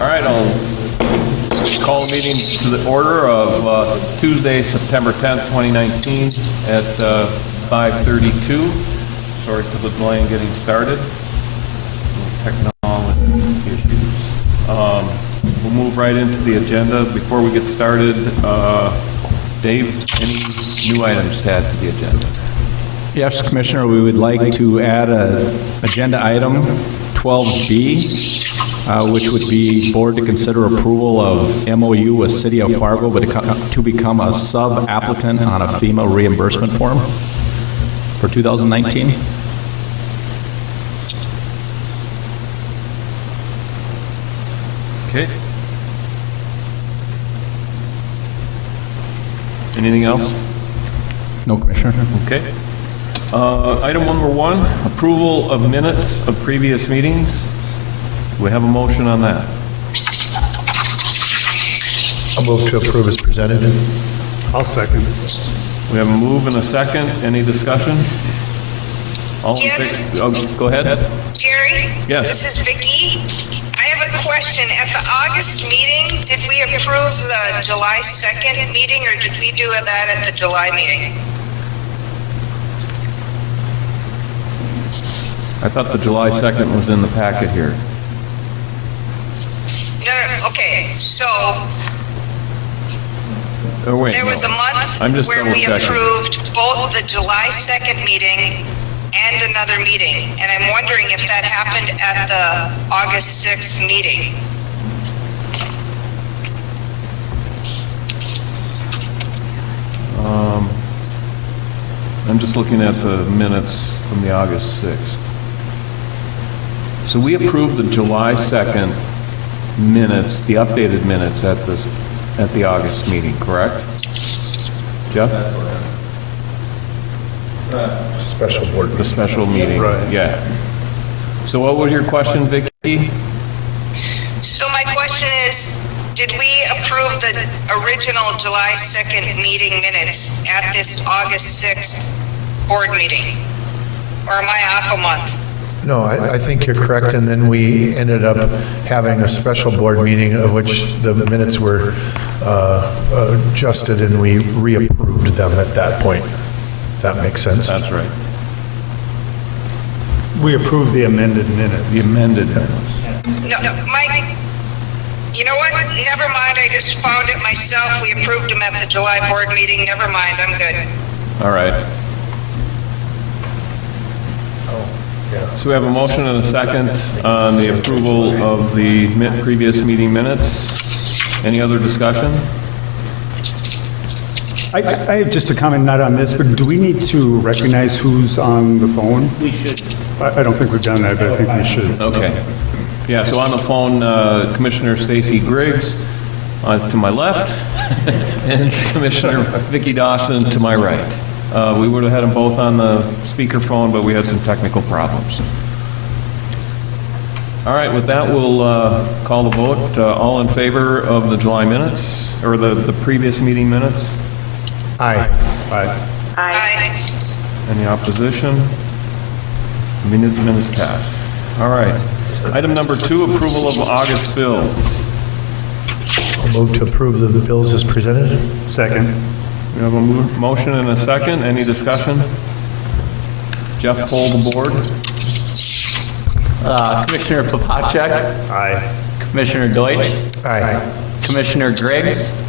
All right, I'll call the meeting to the order of Tuesday, September 10th, 2019 at 5:32. Sorry for the delay in getting started. Technology issues. We'll move right into the agenda. Before we get started, Dave, any new items to add to the agenda? Yes, Commissioner, we would like to add an agenda item 12B, which would be board to consider approval of MOU with City of Fargo but to become a sub-applicant on a FEMA reimbursement form for 2019. Okay. Anything else? No, Commissioner. Okay. Item number 1, approval of minutes of previous meetings. We have a motion on that. I'll move to approve as presented. I'll second. We have a move and a second. Any discussion? All in Yes. favor? Oh, go ahead. Jerry? Yes. This is Vicki. I have a question. At the August meeting, did we approve the July 2nd meeting, or did we do that at the July meeting? I thought the July 2nd was in the packet here. No, okay, so Oh, wait, there was no. a month I'm just where double we checking. approved both the July 2nd meeting and another meeting, and I'm wondering if that happened at the August 6th meeting. I'm just looking at the minutes from the August 6th. So we approved the July 2nd minutes, the updated minutes at the August meeting, correct? Jeff? Special board. The special meeting, Right. yeah. So what was your question, Vicki? So my question is, did we approve the original July 2nd meeting minutes at this August 6th board meeting? Or am I off a month? No, I think you're correct, and then we ended up having a special board meeting of which the minutes were adjusted, and we reapproved them at that point. If that makes sense? That's right. We approved the amended minutes. The amended minutes. No, you know what? Never mind, I just found it myself. We approved them at the July board meeting. Never mind, I'm good. All right. So we have a motion and a second on the approval of the previous meeting minutes. Any other discussion? I have just a comment, not on this, but do we need to recognize who's on the phone? We should. I don't think we've done that, but I think we should. Okay. Yeah, so on the phone, Commissioner Stacy Griggs to my left, and Commissioner Vicki Dawson to my right. We would have had them both on the speakerphone, but we had some technical problems. All right, with that, we'll call the vote. All in favor of the July minutes, or the previous meeting minutes? Aye. Aye. Aye. Any opposition? Minutes passed. All right. Item number 2, approval of August bills. I'll move to approve the bills as presented. Second. We have a motion and a second. Any discussion? Jeff, poll the board. Commissioner Popacek, Aye. Commissioner Deutsch, Aye. Commissioner Griggs,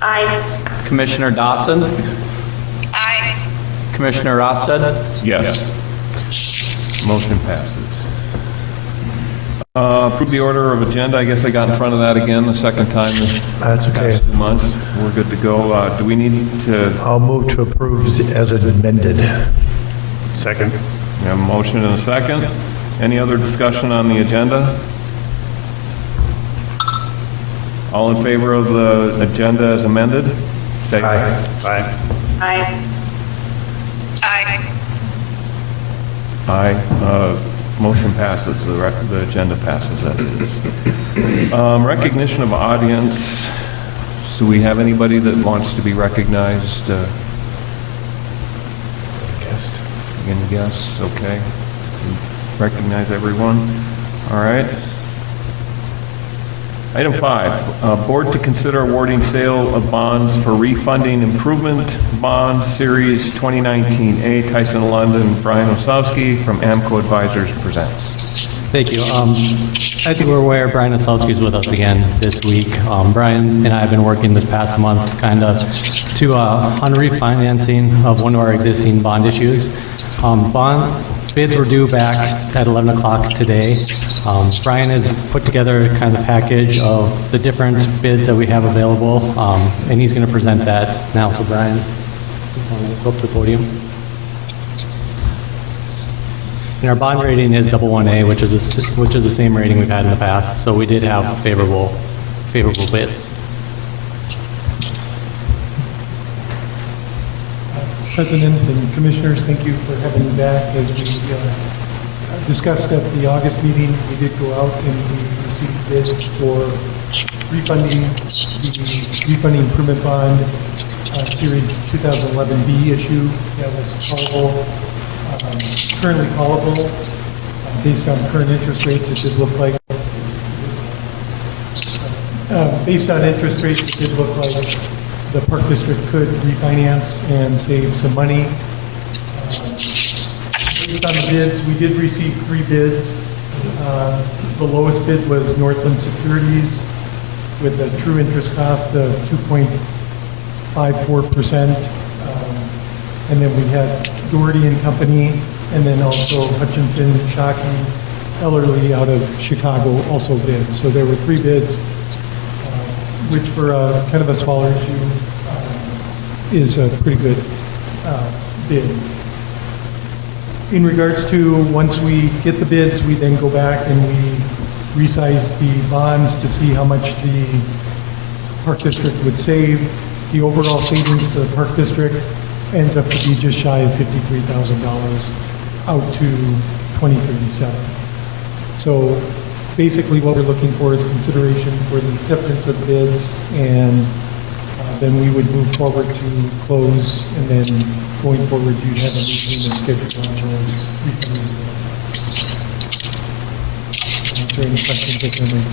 Aye. Commissioner Dawson, Aye. Commissioner Rosted. Yes. Motion passes. Approve the order of agenda. I guess I got in front of that again the second time in That's the okay. past 2 months. We're good to go. Do we need to, I'll move to approve as amended. Second. we have a motion and a second. Any other discussion on the agenda? All in favor of the agenda as amended? Say aye. Aye. Aye. Aye. Aye. Motion passes. The agenda passes as is. Recognition of audience. So we have anybody that wants to be recognized? As a guest. Any guests? Okay. Recognize everyone. All right. Item 5, board to consider awarding sale of bonds for refunding improvement bonds, Series 2019A. Tyson London, Brian Osowski from AMCO Advisors presents. Thank you. I think we're aware Brian Osowski is with us again this week. Brian and I have been working this past month on refinancing of one of our existing bond issues. Bond bids were due back at 11 o'clock today. Brian has put together kind of a package of the different bids that we have available, and he's going to present that now. So Brian, go up to the podium. And our bond rating is AA, which is the same rating we've had in the past. So we did have favorable bids. President and Commissioners, thank you for having me back. As we discussed at the August meeting, we did go out and we received bids for refunding the refunding improvement bond Series 2011B issue that was callable, currently callable. Based on current interest rates, it did look like, based on interest rates, it did look like the Park District could refinance and save some money. Based on the bids, we did receive 3 bids. The lowest bid was Northland Securities with a true interest cost of 2.54%. And then we had Doherty and Company, and then also Hutchinson, Shockey, Ellerly out of Chicago also bid. So there were 3 bids, which for kind of a smaller issue is a pretty good bid. In regards to once we get the bids, we then go back and we resize the bonds to see how much the Park District would save. The overall savings to the Park District ends up to be just shy of $53,000 out to 2037. So basically what we're looking for is consideration for the acceptance of bids, and then we would move forward to close, and then going forward you'd have a meeting scheduled on those refunding. Is there any questions that there may be?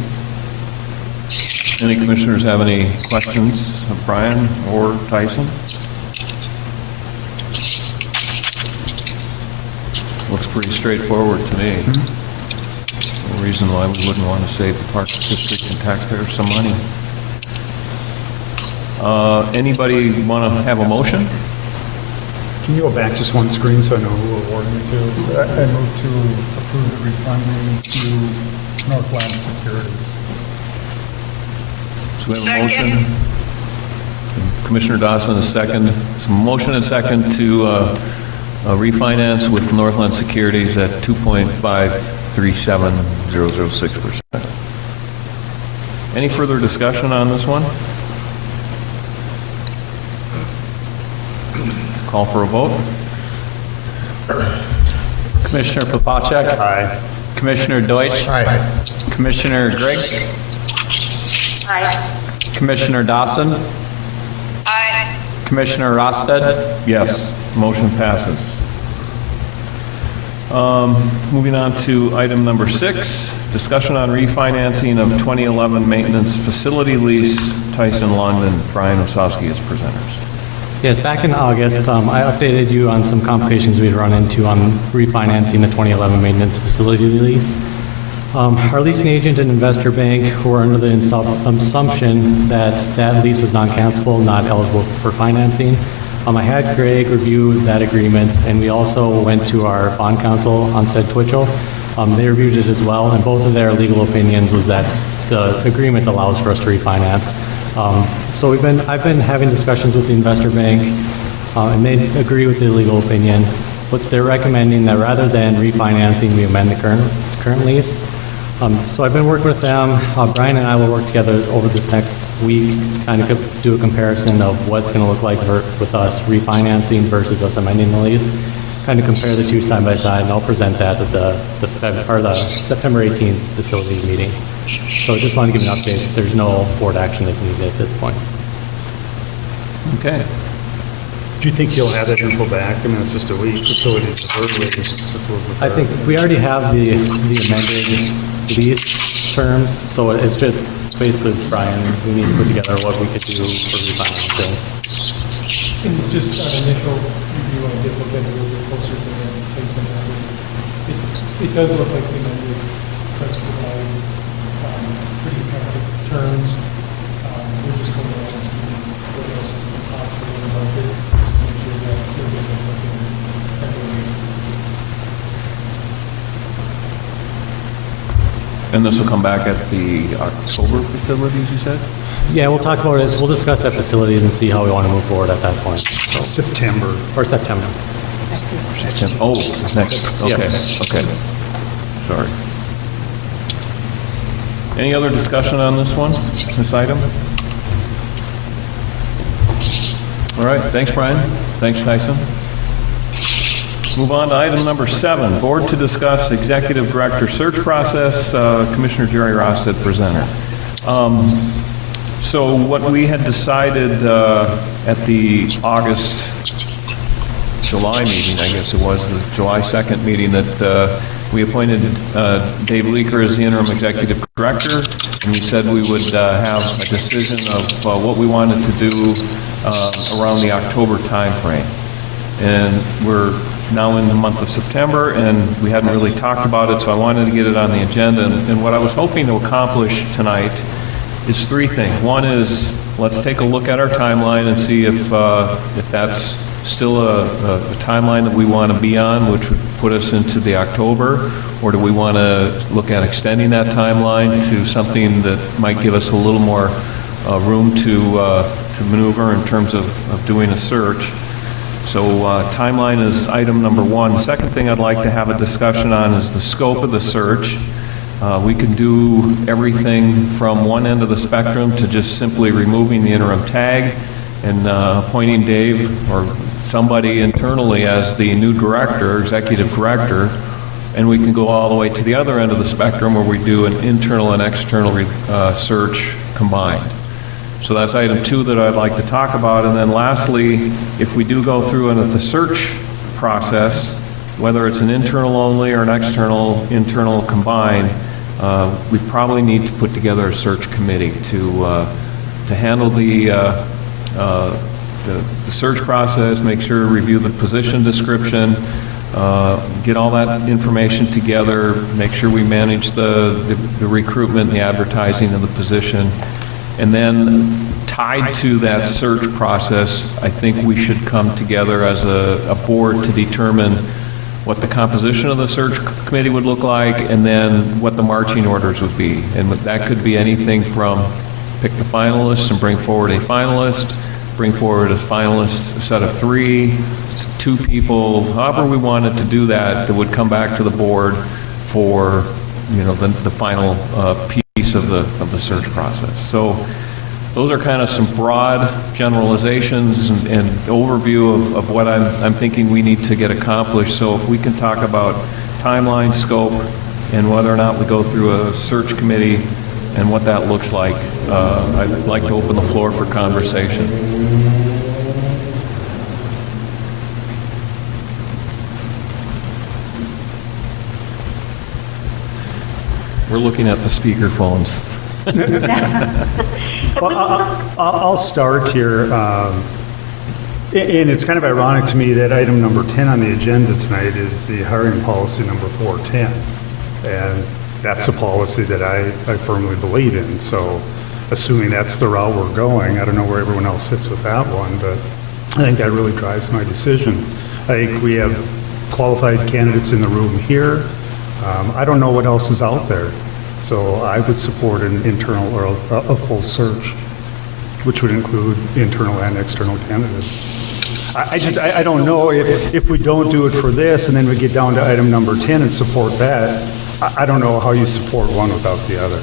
Any commissioners have any questions of Brian or Tyson? Looks pretty straightforward to me. No reason why we wouldn't want to save the Park District and taxpayers some money. Anybody want to have a motion? Can you go back just one screen so I know who we're awarding it to? I move to approve the refunding to Northland Securities. So we have a motion. Commissioner Dawson, a second. So motion and second to refinance with Northland Securities at 2.537006%. Any further discussion on this one? Call for a vote. Commissioner Popacek. Aye. Commissioner Deutsch. Aye. Commissioner Griggs. Aye. Commissioner Dawson. Aye. Commissioner Rosted. Yes, motion passes. Moving on to item number 6, discussion on refinancing of 2011 maintenance facility lease, Tyson London, Brian Osowski as presenters. Yes, back in August, I updated you on some complications we'd run into on refinancing the 2011 maintenance facility lease. Our leasing agent and investor bank were under the assumption that that lease was non-cancelable, not eligible for financing. I had Greg review that agreement, and we also went to our bond counsel, Onstead Twitchell. They reviewed it as well, and both of their legal opinions was that the agreement allows for us to refinance. So I've been having discussions with the investor bank, and they agree with the legal opinion, but they're recommending that rather than refinancing, we amend the current lease. So I've been working with them. Brian and I will work together over this next week, kind of do a comparison of what's going to look like with us refinancing versus us amending the lease, kind of compare the two side by side, and I'll present that at the September 18th facility meeting. So I just want to give an update. There's no board action that's needed at this point. Okay. Do you think you'll have that info back? I mean, it's just a week. Facilities is early. This was the I think we already have the amended these terms. So it's just basically, Brian, we need to put together what we could do for refinancing. And just on initial review, I did look at it a little bit closer to the Tyson. It does look like the amended does provide pretty attractive terms. We're just going to add some what else would be possible in the market, just to make sure that there isn't something that is. And this will come back at the October facilities, you said? Yeah, we'll talk about it. We'll discuss at facilities and see how we want to move forward at that point. September. Or September. Oh, next, okay, okay. Sorry. Any other discussion on this one, this item? All right, thanks, Brian. Thanks, Tyson. Move on to item number 7, board to discuss executive director search process. Commissioner Jerry Rosted, presenter. So what we had decided at the July meeting, I guess it was, the July 2nd meeting, that we appointed Dave Leaker as the interim executive director, and we said we would have a decision of what we wanted to do around the October timeframe. And we're now in the month of September, and we hadn't really talked about it, so I wanted to get it on the agenda. And what I was hoping to accomplish tonight is 3 things. One is, let's take a look at our timeline and see if that's still a timeline that we want to be on, which would put us into the October, or do we want to look at extending that timeline to something that might give us a little more room to maneuver in terms of doing a search. So timeline is item number 1. The second thing I'd like to have a discussion on is the scope of the search. We can do everything from one end of the spectrum to just simply removing the interim tag and appointing Dave or somebody internally as the new director, executive director, and we can go all the way to the other end of the spectrum where we do an internal and external search combined. So that's item 2 that I'd like to talk about. And then lastly, if we do go through the search process, whether it's an internal only or an internal combined, we probably need to put together a search committee to handle the search process, make sure to review the position description, get all that information together, make sure we manage the recruitment, the advertising of the position. And then tied to that search process, I think we should come together as a board to determine what the composition of the search committee would look like, and then what the marching orders would be. And that could be anything from pick the finalists and bring forward a finalist, bring forward a finalist set of 3, 2 people, however we wanted to do that, that would come back to the board for, the final piece of the search process. So those are kind of some broad generalizations and overview of what I'm thinking we need to get accomplished. So if we can talk about timeline, scope, and whether or not we go through a search committee and what that looks like, I'd like to open the floor for conversation. We're looking at the speaker phones. Well, I'll start here. And it's kind of ironic to me that item number 10 on the agenda tonight is the hiring policy number 410. And that's a policy that I firmly believe in. So assuming that's the route we're going, I don't know where everyone else sits with that one, but I think that really drives my decision. I think we have qualified candidates in the room here. I don't know what else is out there. So I would support an internal or a full search, which would include internal and external candidates. I don't know if we don't do it for this and then we get down to item number 10 and support that, I don't know how you support one without the other.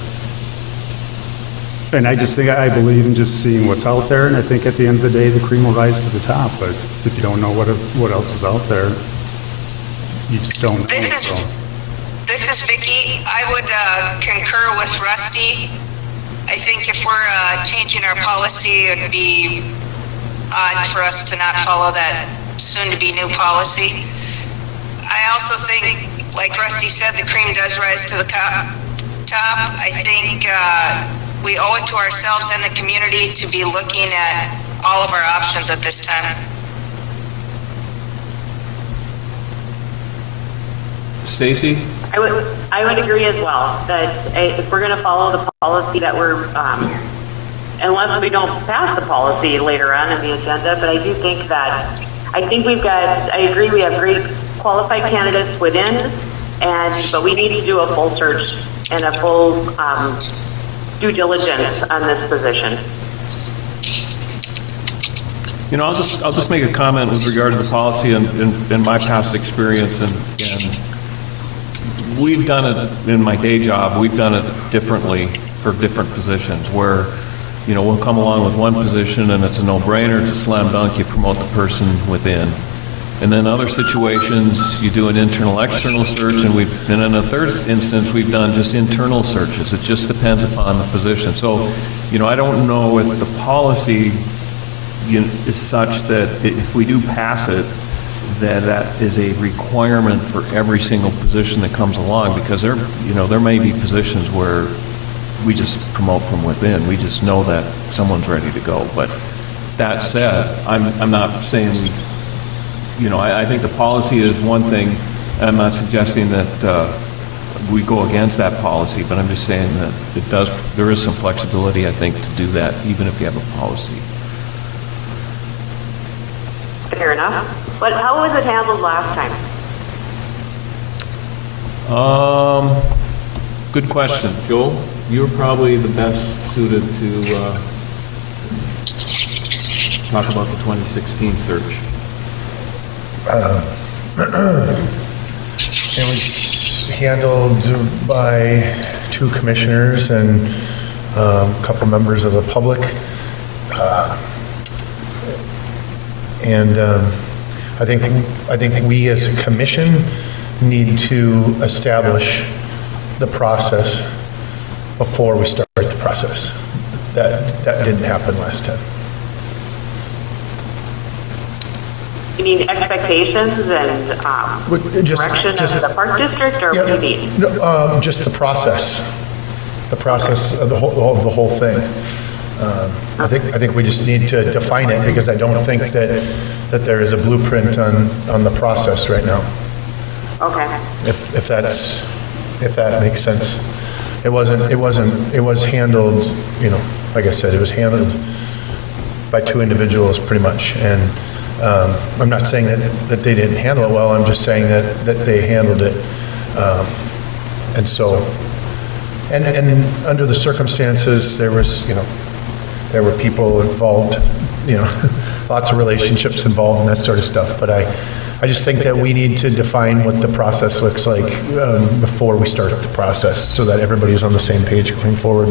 And I just think, I believe in just seeing what's out there, and I think at the end of the day, the cream will rise to the top. But if you don't know what else is out there, you just don't know. This is Vicki. I would concur with Rusty. I think if we're changing our policy, it would be odd for us to not follow that soon-to-be new policy. I also think, like Rusty said, the cream does rise to the top. I think we owe it to ourselves and the community to be looking at all of our options at this time. Stacy? I would agree as well, that if we're going to follow the policy that we're, unless we don't pass the policy later on in the agenda, but I do think that, I agree we have great qualified candidates within, but we need to do a full search and a full due diligence on this position. You know, I'll just make a comment with regard to the policy and my past experience, and we've done it in my day job. We've done it differently for different positions where, you know, we'll come along with one position and it's a no-brainer, it's a slam dunk, you promote the person within. And then other situations, you do an internal, external search, and in a third instance, we've done just internal searches. It just depends upon the position. So, you know, I don't know if the policy is such that if we do pass it, that is a requirement for every single position that comes along, because there may be positions where we just promote from within. We just know that someone's ready to go. But that said, I'm not saying I think the policy is one thing. I'm not suggesting that we go against that policy, but I'm just saying that there is some flexibility, I think, to do that, even if you have a policy. Fair enough. But how was it handled last time? Good question. Joel, you're probably the best suited to talk about the 2016 search. It was handled by 2 commissioners and a couple members of the public. And I think we as a commission need to establish the process before we start the process. That didn't happen last time. You mean expectations and direction of the park district, or what do you mean? No, just the process of the whole thing. I think we just need to define it, because I don't think that there is a blueprint on the process right now. Okay. If that makes sense. It was handled, like I said, it was handled by 2 individuals pretty much. And I'm not saying that they didn't handle it well, I'm just saying that they handled it. And so, and under the circumstances, there were people involved, lots of relationships involved and that sort of stuff. But I just think that we need to define what the process looks like before we start the process, so that everybody's on the same page going forward,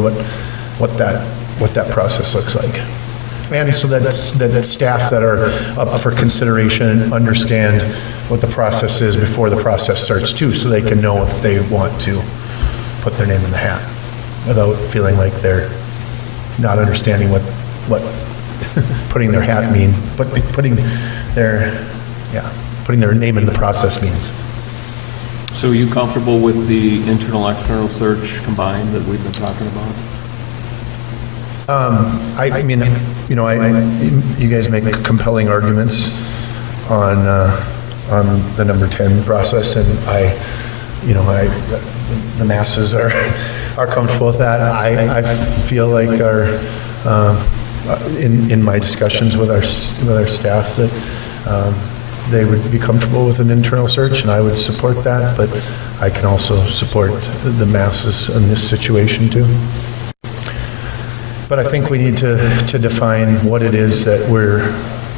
what that process looks like. And so that staff that are up for consideration understand what the process is before the process starts too, so they can know if they want to put their name in the hat without feeling like they're not understanding what putting their hat means, but putting their name in the process means. So are you comfortable with the internal, external search combined that we've been talking about? I mean, you guys make compelling arguments on the number 10 process, and the masses are comfortable with that. I feel like in my discussions with our staff that they would be comfortable with an internal search, and I would support that, but I can also support the masses in this situation too. But I think we need to define what it is that we're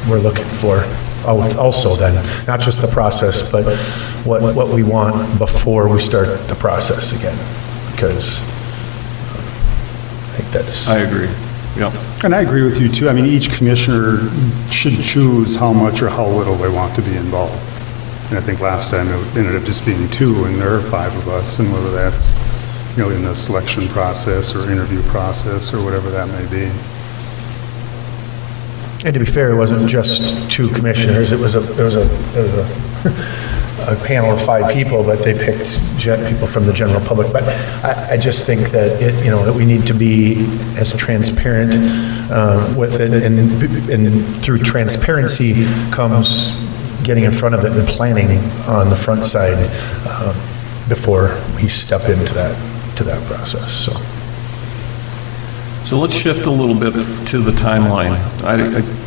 looking for also then, not just the process, but what we want before we start the process again, because I think that's... I agree. Yep. And I agree with you too. I mean, each commissioner should choose how much or how little they want to be involved. And I think last time it ended up just being 2, and there are 5 of us, and whether that's in the selection process or interview process or whatever that may be. And to be fair, it wasn't just 2 commissioners. It was a a panel of 5 people, but they picked people from the general public. But I just think that that we need to be as transparent with it, and through transparency comes getting in front of it and planning on the front side before we step into that process. So let's shift a little bit to the timeline.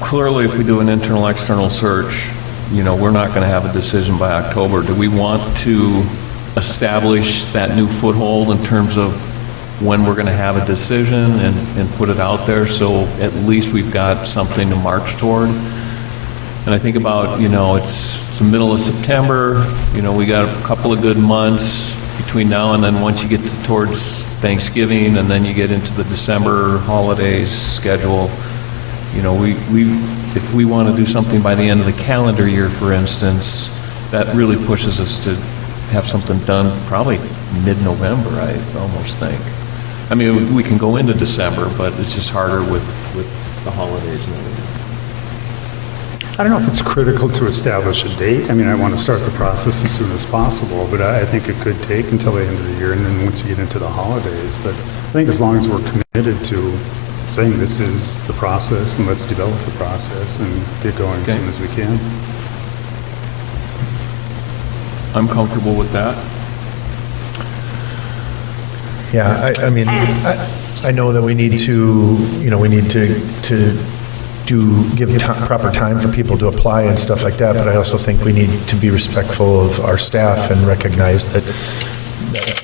Clearly, if we do an internal, external search, we're not going to have a decision by October. Do we want to establish that new foothold in terms of when we're going to have a decision and put it out there so at least we've got something to march toward? And I think about, it's the middle of September, we got a couple of good months between now and then. Once you get towards Thanksgiving and then you get into the December holidays schedule, if we want to do something by the end of the calendar year, for instance, that really pushes us to have something done probably mid-November, I almost think. I mean, we can go into December, but it's just harder with the holidays and everything. I don't know if it's critical to establish a date. I mean, I want to start the process as soon as possible, but I think it could take until the end of the year, and then once you get into the holidays. But I think as long as we're committed to saying this is the process, and let's develop the process and get going as soon as we can. I'm comfortable with that. Yeah, I mean, I know that we need to give proper time for people to apply and stuff like that, but I also think we need to be respectful of our staff and recognize that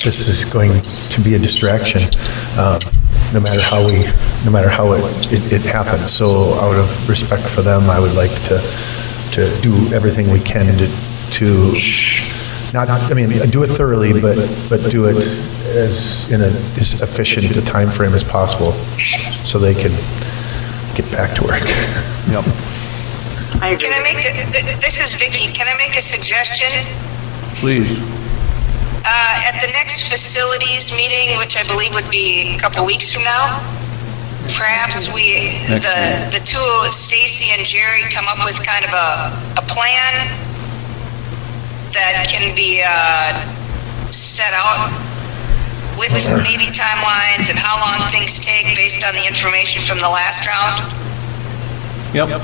this is going to be a distraction, no matter how it happens. So out of respect for them, I would like to do everything we can to do it thoroughly, but do it as efficient a time frame as possible, so they can get back to work. Yep. I agree. This is Vicki, can I make a suggestion? Please. At the next facilities meeting, which I believe would be a couple weeks from now, perhaps the two, Stacy and Jerry, come up with kind of a plan that can be set out with maybe timelines and how long things take based on the information from the last round. Yep.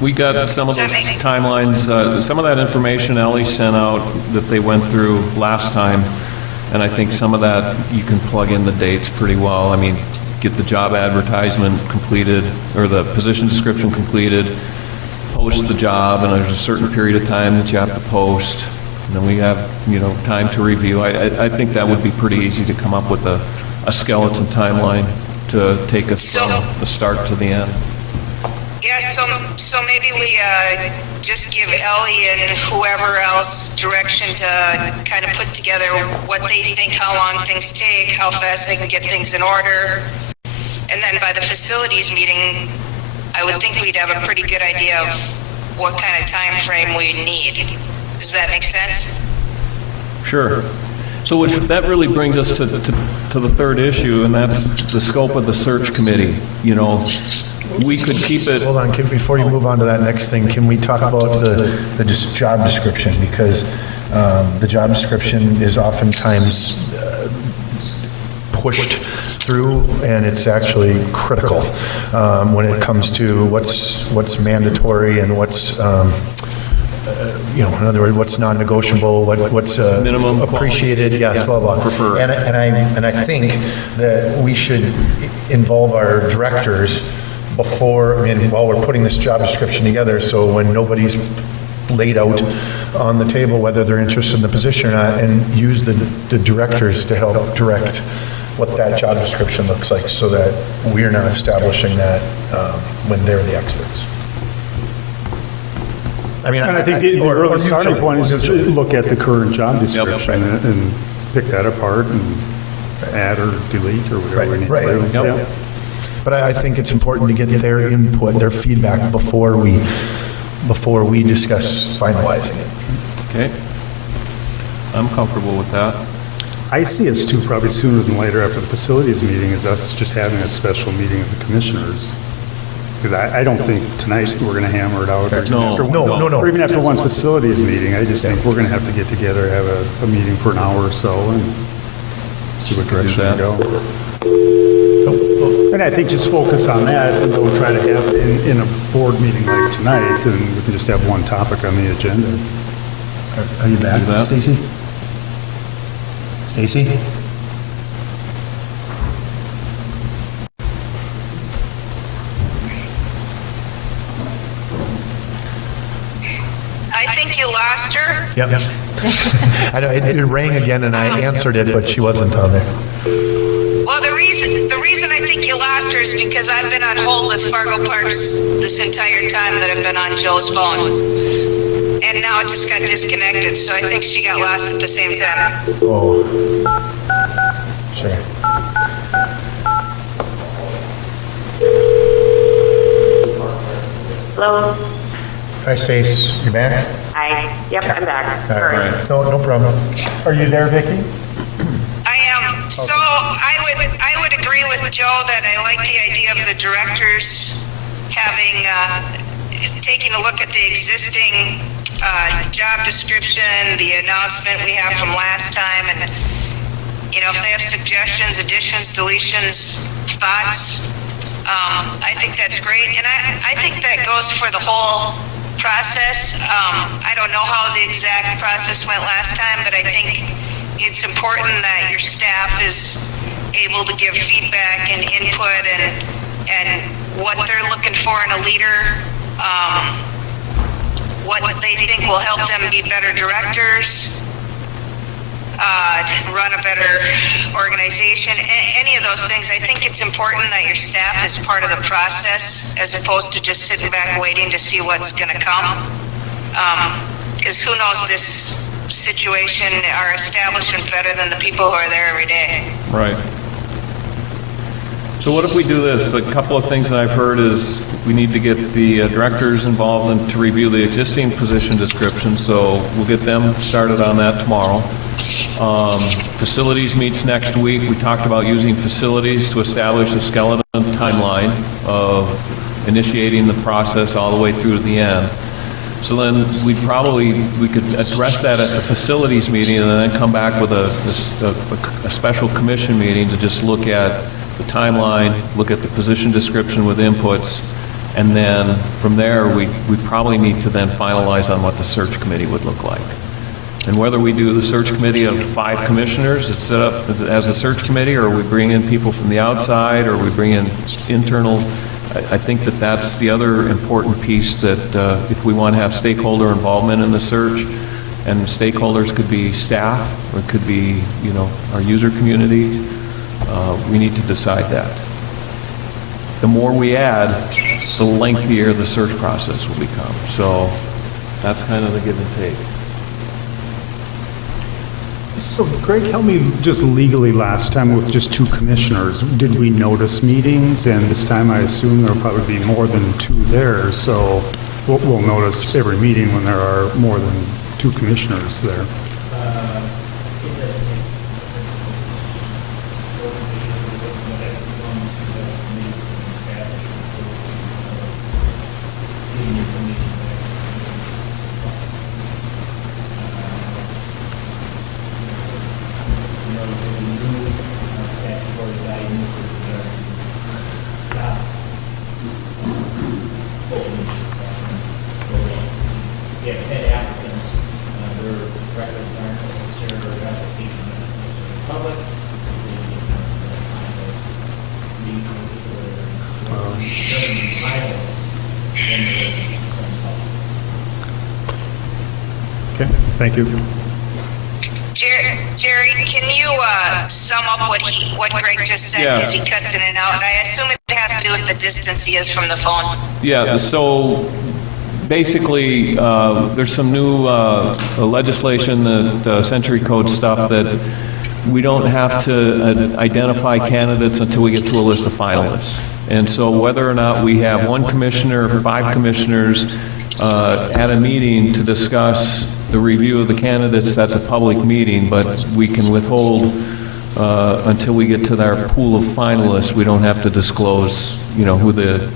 We got some of those timelines, some of that information Ellie sent out that they went through last time, and I think some of that you can plug in the dates pretty well. I mean, get the job advertisement completed, or the position description completed, post the job, and there's a certain period of time that you have to post, and then we have, time to review. I think that would be pretty easy to come up with a skeleton timeline to take us from the start to the end. Yeah, so maybe we just give Ellie and whoever else direction to kind of put together what they think, how long things take, how fast they can get things in order. And then by the facilities meeting, I would think we'd have a pretty good idea of what kind of time frame we need. Does that make sense? Sure. So that really brings us to the third issue, and that's the scope of the search committee. We could keep it... Hold on, before you move on to that next thing, can we talk about the job description? Because the job description is oftentimes pushed through, and it's actually critical when it comes to what's mandatory and what's... in other words, what's non-negotiable, what's minimum appreciated, yes, blah, blah. Preferred. And I think that we should involve our directors while we're putting this job description together, so when nobody's laid out on the table whether they're interested in the position or not, and use the directors to help direct what that job description looks like, so that we're not establishing that when they're the experts. I mean, And I think the early starting point is just look at the current job description Yep. and pick that apart and add or delete or whatever we need Right. to do. Yep. Yeah. But I think it's important to get their input, their feedback before we discuss finalizing it. Okay. I'm comfortable with that. I see us too, probably sooner than later after the facilities meeting, is us just having a special meeting of the commissioners Because I don't think tonight we're going to hammer it out. Or even No, after one- no. Or even after one facilities meeting. I just think we're going to have to get together, have a meeting for an hour or so and see what direction we that. go. And I think just focus on that and don't try to have it in a board meeting like tonight, and we can just have one topic on the agenda. Are you back, Do that. Stacy? Stacy? I think you lost her. Yep. I know, it rang again and I answered it, but she wasn't on there. Well, the reason I think you lost her is because I've been on hold with Fargo Parks this entire time that I've been on Joe's phone. And now it just got disconnected, so I think she got lost at the same time. Oh. Sure. Hello? Hi, Stace, you back? Hi. Yep, I'm back. All Sorry. right. No problem. Are you there, Vicki? I am. So I would agree with Joe that I like the idea of the directors having, taking a look at the existing job description, the announcement we have from last time, and, you know, if they have suggestions, additions, deletions, thoughts, I think that's great. And I think that goes for the whole process. I don't know how the exact process went last time, but I think it's important that your staff is able to give feedback and input and what they're looking for in a leader, what they think will help them be better directors, run a better organization, any of those things. I think it's important that your staff is part of the process as opposed to just sitting back waiting to see what's going to come. Because who knows this situation or establishment better than the people who are there every day. Right. So what if we do this? A couple of things that I've heard is we need to get the directors involved and to review the existing position description, so we'll get them started on that tomorrow. Facilities meets next week. We talked about using facilities to establish a skeleton timeline of initiating the process all the way through to the end. So then we could address that at the facilities meeting and then come back with a special commission meeting to just look at the timeline, look at the position description with inputs, and then from there, we probably need to then finalize on what the search committee would look like. And whether we do the search committee of 5 commissioners that's set up as a search committee, or we bring in people from the outside, or we bring in internal, I think that that's the other important piece, that if we want to have stakeholder involvement in the search, and stakeholders could be staff, or it could be, you know, our user community, we need to decide that. The more we add, the lengthier the search process will become. So that's kind of the give and take. So Greg, help me just legally last time with just 2 commissioners. Did we notice meetings? And this time I assume there'll probably be more than 2 there. So we'll notice every meeting when there are more than 2 commissioners there. Okay, thank you. Jerry, can you sum up what Greg just said, Yeah. because he cuts in and out? And I assume it has to do with the distance he is from the phone. Yeah, so basically, there's some new legislation, that Century Code stuff, that we don't have to identify candidates until we get to a list of finalists. And so whether or not we have 1 commissioner or 5 commissioners at a meeting to discuss the review of the candidates, that's a public meeting, but we can withhold until we get to our pool of finalists, we don't have to disclose, who the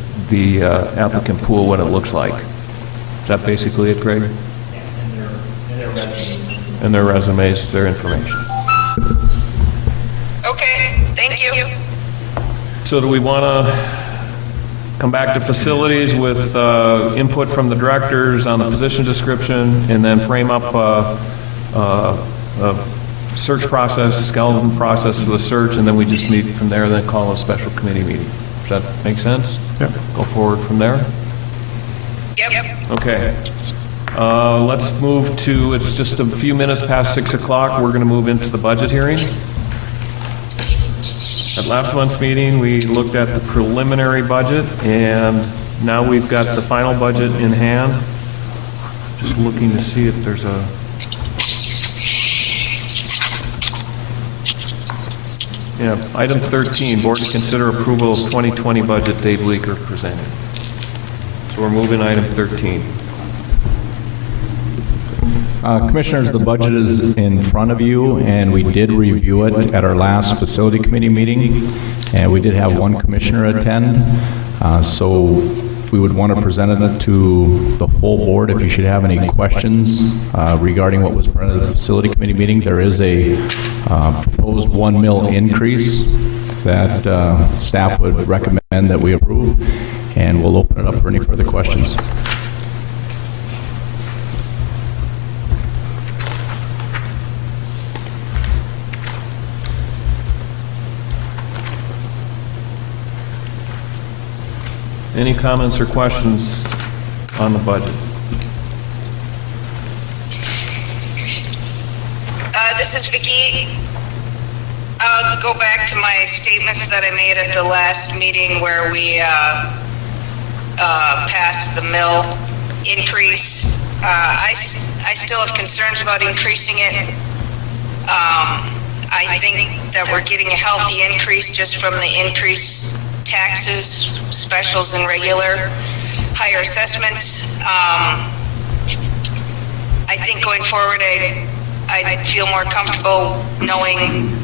applicant pool, what it looks like. Is that basically it, Greg? And their resumes, their information. Okay, thank you. So do we want to come back to facilities with input from the directors on the position description, and then frame up a search process, skeleton process for the search, and then we just need from there, then call a special committee meeting? Does that make sense? Yep. Go forward from there? Yep. Okay. Let's move to, it's just a few minutes past 6 o'clock. We're going to move into the budget hearing. At last month's meeting, we looked at the preliminary budget, and now we've got the final budget in hand. Just looking to see if there's a... Yeah, item 13, board to consider approval of 2020 budget, Dave Leaker presented. So we're moving item 13. Commissioners, the budget is in front of you, and we did review it at our last facility committee meeting, and we did have one commissioner attend. So we would want to present it to the full board. If you should have any questions regarding what was presented at the facility committee meeting, there is a proposed 1 mil increase that staff would recommend that we approve, and we'll open it up for any further questions. Any comments or questions on the budget? This is Vicki. I'll go back to my statements that I made at the last meeting where we passed the mill increase. I still have concerns about increasing it. I think that we're getting a healthy increase just from the increased taxes, specials, and regular higher assessments. I think going forward, I feel more comfortable knowing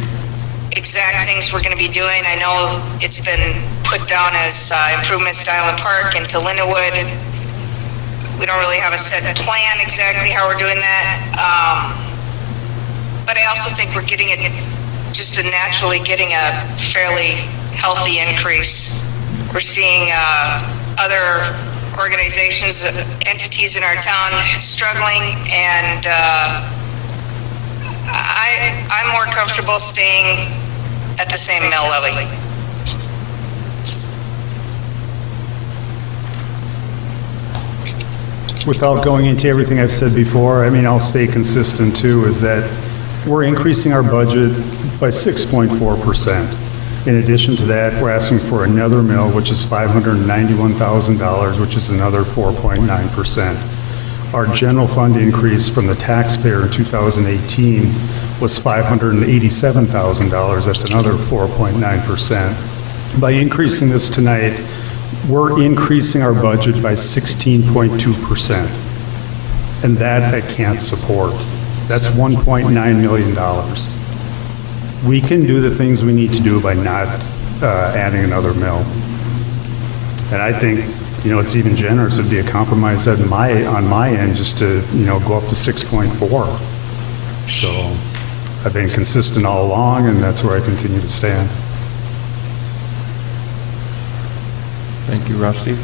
exact things we're going to be doing. I know it's been put down as improvements to Island Park and to Lindenwood. We don't really have a set plan exactly how we're doing that. But I also think we're getting it, just naturally getting a fairly healthy increase. We're seeing other organizations, entities in our town struggling, and I'm more comfortable staying at the same mill levy. Without going into everything I've said before, I mean, I'll stay consistent too, is that we're increasing our budget by 6.4%. In addition to that, we're asking for another mill, which is $591,000, which is another 4.9%. Our general fund increase from the taxpayer in 2018 was $587,000. That's another 4.9%. By increasing this tonight, we're increasing our budget by 16.2%. And that I can't support. That's $1.9 million. We can do the things we need to do by not adding another mill. And I think, it's even generous. It'd be a compromise on my end just to, go up to 6.4. So I've been consistent all along, and that's where I continue to stand. Thank you, Rusty.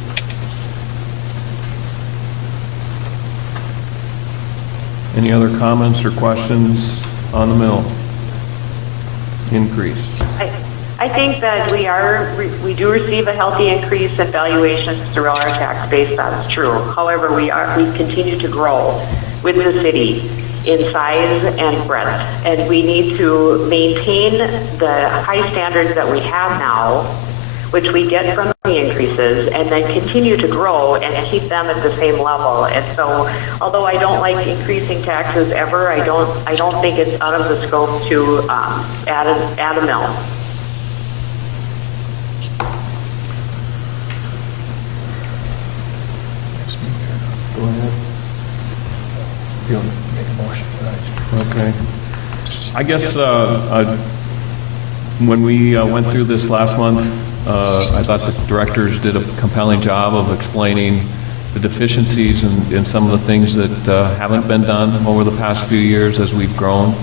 Any other comments or questions on the mill increase? I think that we do receive a healthy increase in valuations throughout our tax base. That's true. However, we continue to grow with the city in size and breadth, and we need to maintain the high standards that we have now, which we get from the increases, and then continue to grow and keep them at the same level. And so, although I don't like increasing taxes ever, I don't think it's out of the scope to add a mill. Go ahead. Make a motion. Okay. I guess When we went through this last month, I thought the directors did a compelling job of explaining the deficiencies in some of the things that haven't been done over the past few years as we've grown,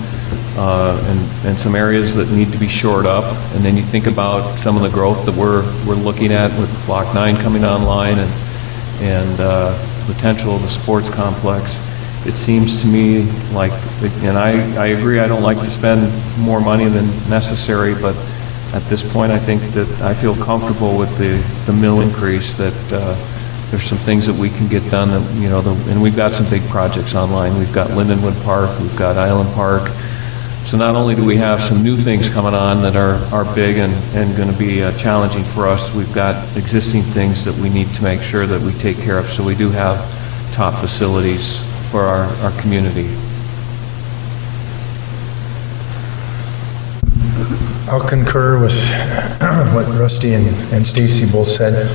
and some areas that need to be shored up. And then you think about some of the growth that we're looking at with Block 9 coming online and potential of the sports complex. It seems to me like, and I agree, I don't like to spend more money than necessary, but at this point, I think that I feel comfortable with the mill increase, that there's some things that we can get done, that, you know, and we've got some big projects online. We've got Lindenwood Park, we've got Island Park. So not only do we have some new things coming on that are big and going to be challenging for us, we've got existing things that we need to make sure that we take care of. So we do have top facilities for our community. I'll concur with what Rusty and Stacy both said.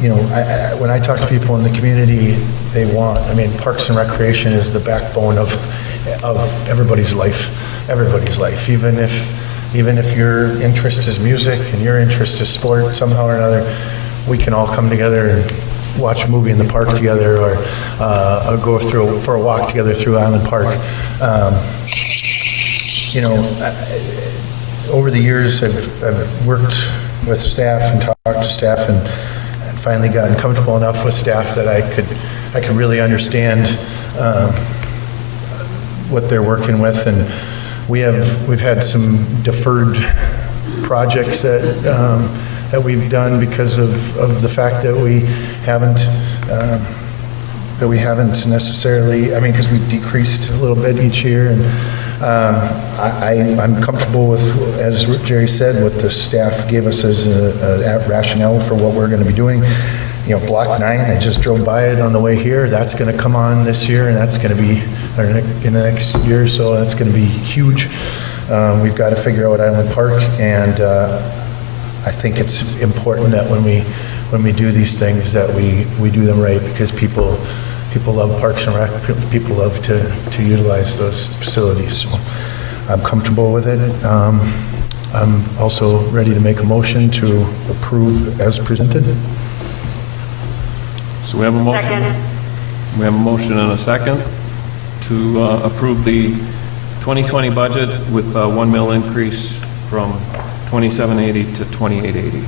You know, when I talk to people in the community, they want, I mean, Parks and Recreation is the backbone of everybody's life. Everybody's life. Even if your interest is music and your interest is sport, somehow or another, we can all come together and watch a movie in the park together, or go through for a walk together through Island Park. You know, over the years, I've worked with staff and talked to staff, and finally gotten comfortable enough with staff that I could really understand what they're working with. And we've had some deferred projects that we've done because of the fact that we haven't necessarily, I mean, because we've decreased a little bit each year. And I'm comfortable with, as Jerry said, what the staff gave us as a rationale for what we're going to be doing. You know, Block 9, I just drove by it on the way here. That's going to come on this year, and that's going to be, or in the next year or so, that's going to be huge. We've got to figure out Island Park, and I think it's important that when we do these things, that we do them right, because people love Parks and Rec. People love to utilize those facilities. So I'm comfortable with it. I'm also ready to make a motion to approve as presented. So we have a motion. Second. We have a motion and a second to approve the 2020 budget with a 1 mil increase from 2780 to 2880.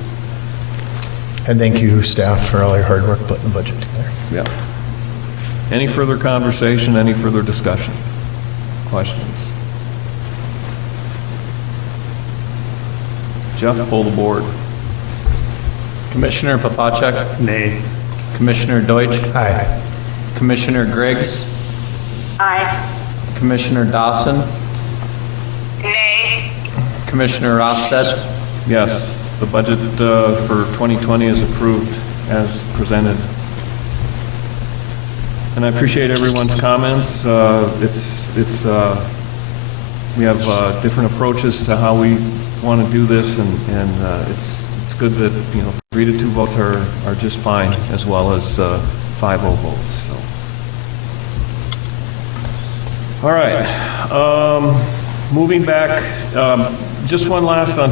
And thank you, staff, for all your hard work putting the budget together. Yeah. Any further conversation, any further discussion? Questions? Jeff, pull the board. Commissioner Papacek, Nay. Commissioner Deutsch, Aye. Commissioner Griggs, Aye. Commissioner Dawson, Nay. Commissioner Rosted, Yes, the budget for 2020 is approved as presented. And I appreciate everyone's comments. We have different approaches to how we want to do this, and it's good that, you know, 3 to 2 votes are just fine, as well as 5-0 votes. So. All right, moving back. Just one last on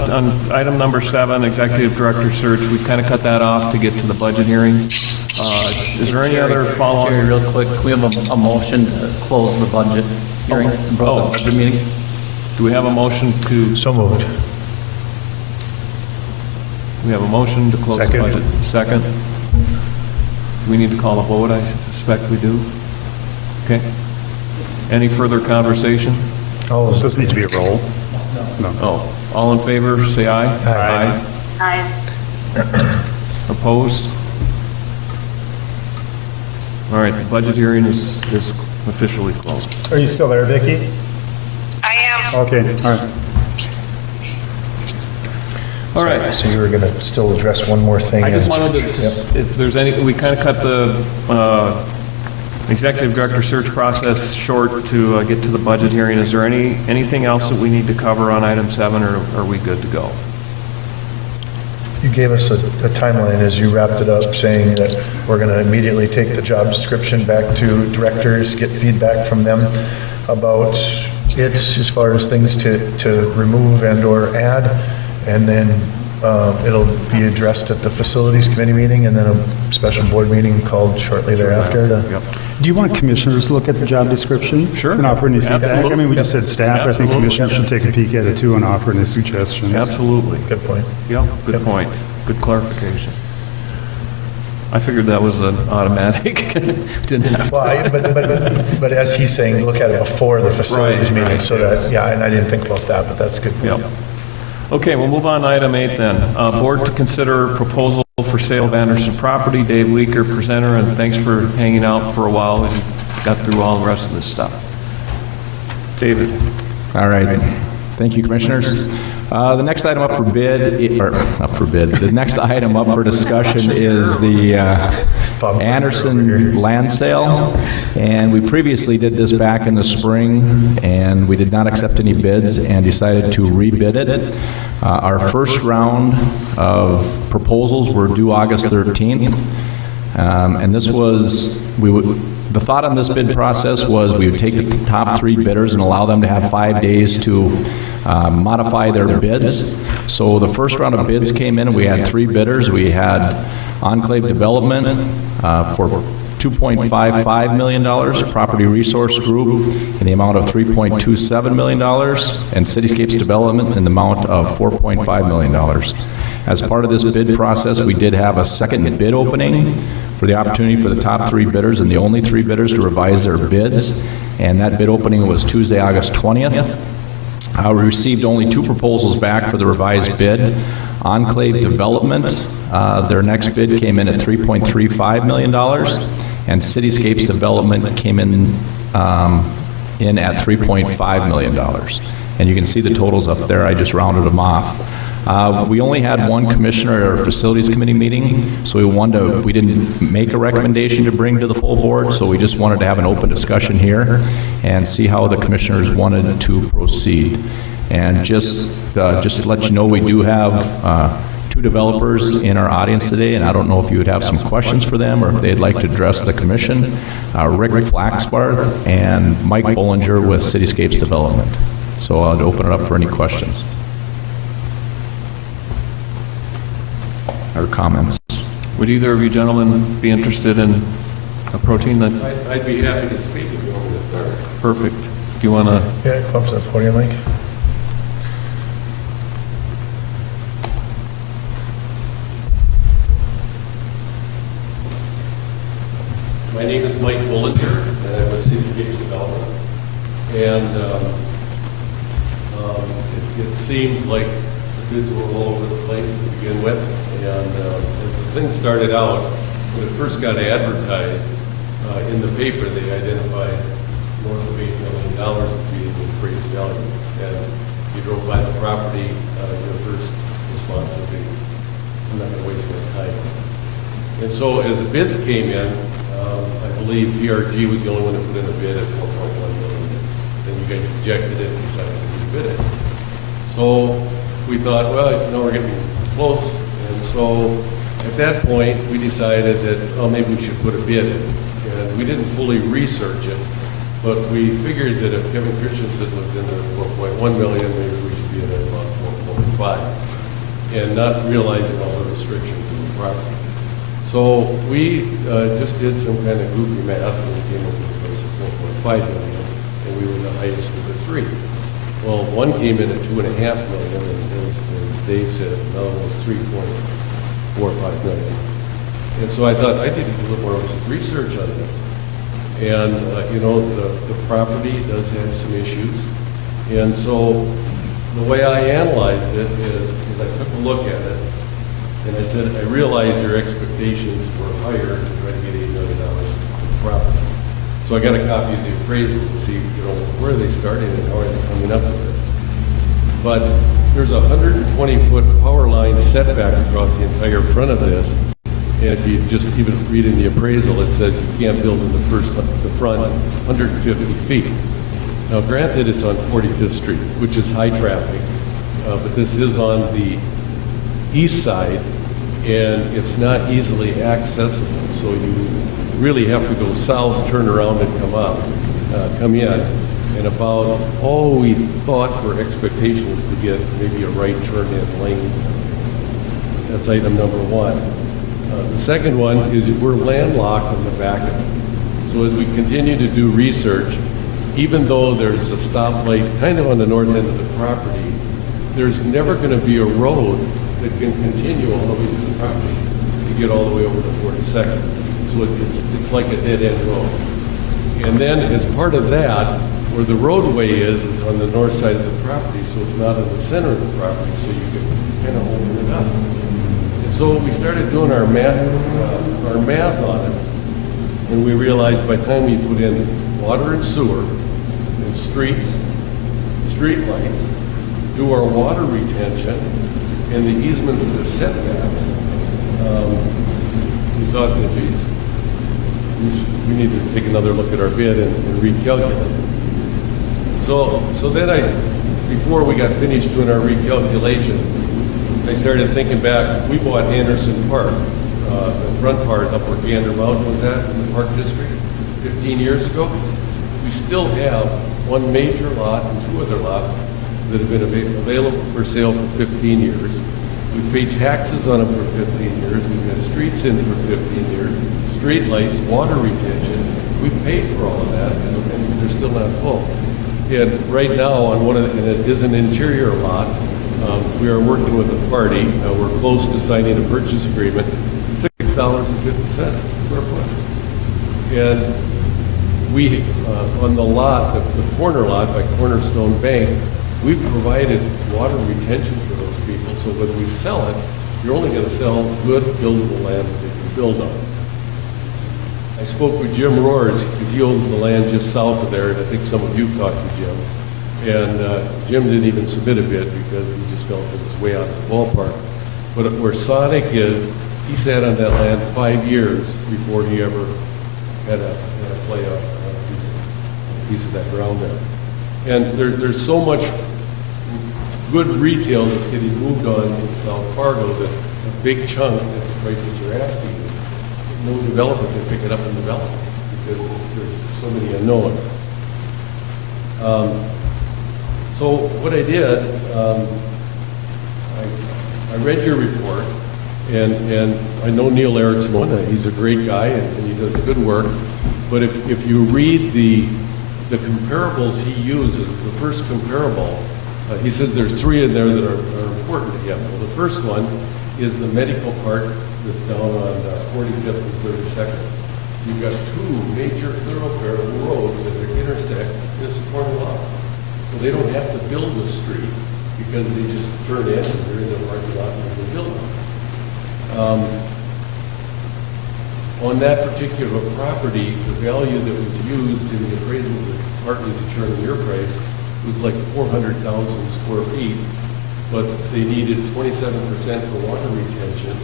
item number 7, executive director search. We kind of cut that off to get to the budget hearing. Is there any other follow-on? Jerry, real quick, can we have a motion to close the budget hearing? The budget meeting? Do we have a motion to? So moved. We have a motion to close the Second. budget. Second. Do we need to call a vote? I suspect we do. Okay. Any further conversation? Does need to be a roll. Oh, all in favor, say aye. Aye. Aye. Opposed? All right, the budget hearing is officially closed. Are you still there, Vicki? I am. Okay, all right. All right. So you were going to still address one more thing? I just as- wanted to, Yep. if there's any, we kind of cut the executive director search process short to get to the budget hearing. Is there anything else that we need to cover on item 7, or are we good to go? You gave us a timeline as you wrapped it up, saying that we're going to immediately take the job description back to directors, get feedback from them about It's as far as things to remove and/or add, and then it'll be addressed at the Facilities Committee meeting, and then a special board meeting called shortly thereafter to... Yep. Do you want commissioners to look at the job description? Sure. And offer any feedback? Absolutely. I mean, we just said staff. I think Absolutely. commissioners should take a peek at it too and offer any suggestions. Absolutely. Good point. Yep, good point. Good clarification. I figured that was an automatic. Didn't have to. Well, but as he's saying, look at it before the Facilities Right, meeting, right. so that, yeah, and I didn't think about that, but that's a good point. Yep. Okay, we'll move on to item 8 then. Board to consider proposal for sale of Anderson property. Dave Leaker, presenter, and thanks for hanging out for a while and got through all the rest of this stuff. David? All right. Thank you, Commissioners. The next item up for bid, or up for bid, the next item up for discussion is the Anderson land sale. And we previously did this back in the spring, and we did not accept any bids and decided to rebid it. Our first round of proposals were due August 13th. And this was, the thought on this bid process was we would take the top 3 bidders and allow them to have 5 days to modify their bids. So the first round of bids came in, and we had 3 bidders. We had Enclave Development for $2.55 million, Property Resource Group in the amount of $3.27 million, and Cityscapes Development in the amount of $4.5 million. As part of this bid process, we did have a second bid opening for the opportunity for the top 3 bidders and the only 3 bidders to revise their bids, and that bid opening was Tuesday, August 20th. We received only 2 proposals back for the revised bid. Enclave Development, their next bid came in at $3.35 million, and Cityscapes Development came in at $3.5 million. And you can see the totals up there. I just rounded them off. We only had 1 commissioner at our Facilities Committee meeting, so we didn't make a recommendation to bring to the full board, so we just wanted to have an open discussion here and see how the commissioners wanted to proceed. And just to let you know, we do have 2 developers in our audience today, and I don't know if you would have some questions for them or if they'd like to address the commission. Rick Flaxbarth and Mike Bollinger with Cityscapes Development. So I'll open it up for any questions or comments. Would either of you gentlemen be interested in approaching the... I'd be happy to speak if you want me to start. Perfect. Do you want to... Yeah, come up to the podium, Mike. My name is Mike Bollinger, and I'm with Cityscapes Development. And it seems like the bids were all over the place to begin with. And as the thing started out, when it first got advertised in the paper, they identified north of $8 million as being the appraised value. And if you drove by the property, your first response would be, I'm not going to waste my time. And so as the bids came in, I believe PRG was the only one that put in a bid at $4.1 million. Then you guys rejected it and decided to rebid it. So we thought, well, we're getting close. And so at that point, we decided that, oh, maybe we should put a bid in. And we didn't fully research it, but we figured that if Kevin Christensen was in at 4.1 million, maybe we should be in at about 4.5, and not realizing all the restrictions in the property. So we just did some kind of goofy math, and we came up with a price of 4.5 million, and we were the highest of the 3. Well, one came in at 2.5 million, and as Dave said, another one was 3.45 million. And so I thought I did a little more research on this. And, the property does have some issues. And so the way I analyzed it is I took a look at it, and I said, I realize your expectations were higher to try to get $8 million for the property. So I got a copy of the appraisal to see, where are they starting and how are they coming up with this. But there's a 120-foot power line setback across the entire front of this. And if you just even read in the appraisal, it says you can't build in the front 150 feet. Now, granted, it's on 45th Street, which is high traffic, but this is on the east side, and it's not easily accessible. So you really have to go south, turn around, and come in. and about all we thought for expectation was to get maybe a right turn in lane. That's item number one. The second one is we're landlocked on the back of it. So as we continue to do research, even though there's a stoplight kind of on the north end of the property, there's never going to be a road that can continue all the way through the property to get all the way over to 42nd. So it's like a dead-end road. And then as part of that, where the roadway is, it's on the north side of the property, so it's not in the center of the property, so you can kind of open it up. And so we started doing our math on it, and we realized by the time we put in water and sewer, and streets, street lights, do our water retention, and the easement for the setbacks, we thought that, geez, we need to take another look at our bid and recalculate. So then before we got finished doing our recalculation, I started thinking back. We bought Anderson Park, the front part up where Gander Mountain was at in the Park District 15 years ago. We still have one major lot and two other lots that have been available for sale for 15 years. We've paid taxes on them for 15 years. We've got streets in for 15 years, street lights, water retention. We've paid for all of that, and they're still not full. And right now, on one of the, and it is an interior lot, we are working with a party. We're close to signing a purchase agreement, $6.50 square foot. And we, on the lot, the corner lot by Cornerstone Bank, we've provided water retention for those people, so when we sell it, you're only going to sell good buildable land that you can build on. I spoke with Jim Roars, because he owns the land just south of there, and I think some of you talked to Jim. And Jim didn't even submit a bid because he just felt it was way out of the ballpark. But where Sonic is, he sat on that land 5 years before he ever had a play a piece of that ground there. And there's so much good retail that's getting moved on in South Fargo that a big chunk at the price that you're asking, no developer can pick it up and develop it because there's so many unknowns. So what I did, I read your report, and I know Neil Erickson. He's a great guy, and he does good work. But if you read the comparables he uses, the first comparable, he says there's three in there that are important to him. Well, the first one is the medical part that's down on 45th and 32nd. You've got two major thoroughfare roads that intersect in this corner lot. So they don't have to build a street because they just turn in and they're in the parking lot and they build them. On that particular property, the value that was used in the appraisal to partly determine your price was like 400,000 square feet, but they needed 27% for water retention.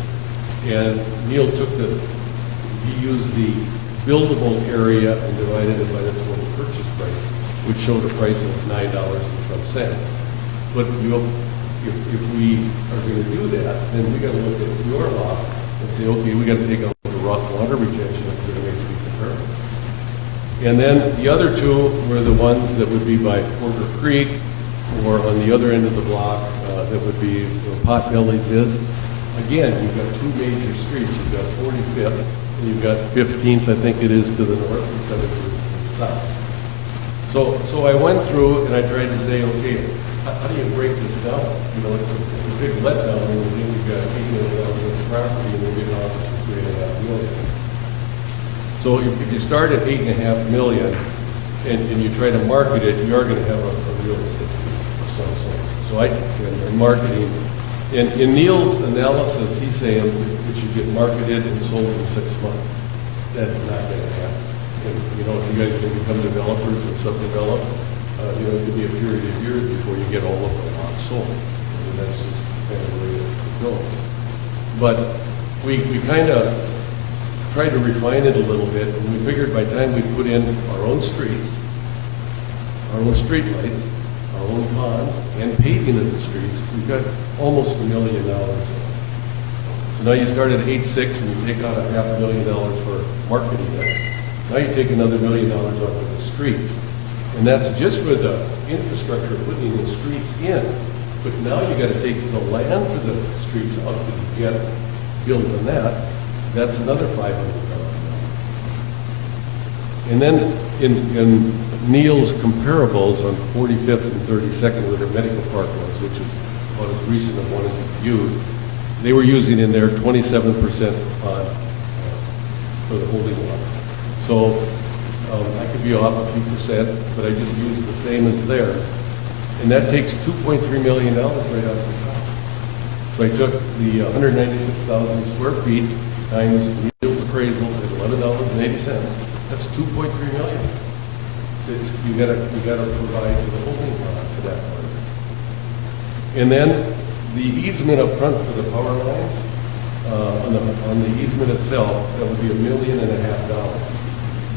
And Neil he used the buildable area and divided it by the total purchase price, which showed a price of $9 and some cents. But if we are going to do that, then we got to look at your lot and say, okay, we got to take out the rough water retention if we're going to make it be comparable. And then the other two were the ones that would be by Porter Creek or on the other end of the block that would be where Potbelly's is. Again, you've got two major streets. You've got 45th and you've got 15th, I think it is, to the north and 7th to the south. So I went through and I tried to say, okay, how do you break this down? You know, it's a big letdown when you think you've got $8 million worth of property and we're getting off for $3.5 million. So if you start at $8.5 million and you try to market it, you are going to have a real estate of some sort. So and marketing, in Neil's analysis, he's saying it should get marketed and sold in 6 months. That's not going to happen. And, you know, if you guys can become developers and subdevelop, you know, it could be a period of years before you get all of the lots sold. And that's just kind of the way it goes. But we kind of tried to refine it a little bit, and we figured by the time we put in our own streets, our own street lights, our own ponds, and paving of the streets, we've got almost $1 million. So now you start at 8.6 and you take out $500,000 for marketing it. Now you take another $1 million off of the streets. And that's just for the infrastructure of putting the streets in. But now you gotta take the land for the streets out to get built on that. That's another $500,000. And then in Neil's comparables on 45th and 32nd, where their medical park was, which is about as recent as one as you use, they were using in there 27% for the holding water. So I could be off a few percent, but I just used the same as theirs. And that takes $2.3 million right off the top. So I took the 196,000 square feet times Neil's appraisal at $11.80. That's $2.3 million. You gotta provide for the holding pond for that part. And then the easement up front for the power lines, on the easement itself, that would be $1.5 million.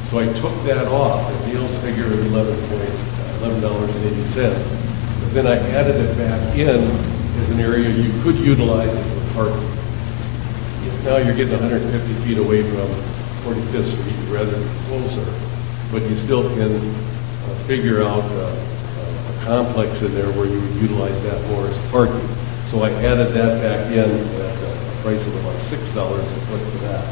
So I took that off at Neil's figure of $11.80. But then I added it back in as an area you could utilize it for parking. Now you're getting 150 feet away from 45th Street, rather closer, but you still can figure out a complex in there where you would utilize that more as parking. So I added that back in at a price of about $6 a foot for that.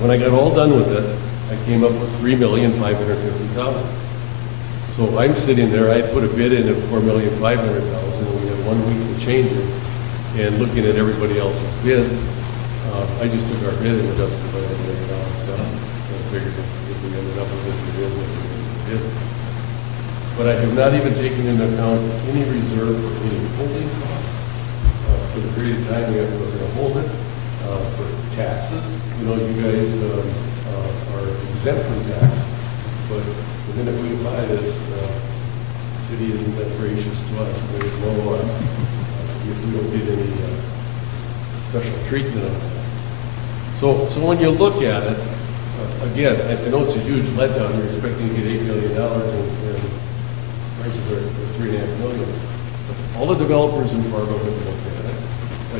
When I got all done with it, I came up with $3,550,000. So I'm sitting there, I put a bid in at $4,500,000, and we had 1 week to change it. And looking at everybody else's bids, I just took our bid and adjusted it by $1 million down. And figured if we ended up with this, we did what we did. But I have not even taken into account any reserve for any holding costs for the period of time we're going to hold it, for taxes. You know, you guys are exempt from tax, but the minute we buy this, the city isn't that gracious to us. There's no, we don't get any special treatment on that. So when you look at it, again, I know it's a huge letdown. You're expecting to get $8 million and prices are $3.5 million. All the developers in Fargo have looked at it.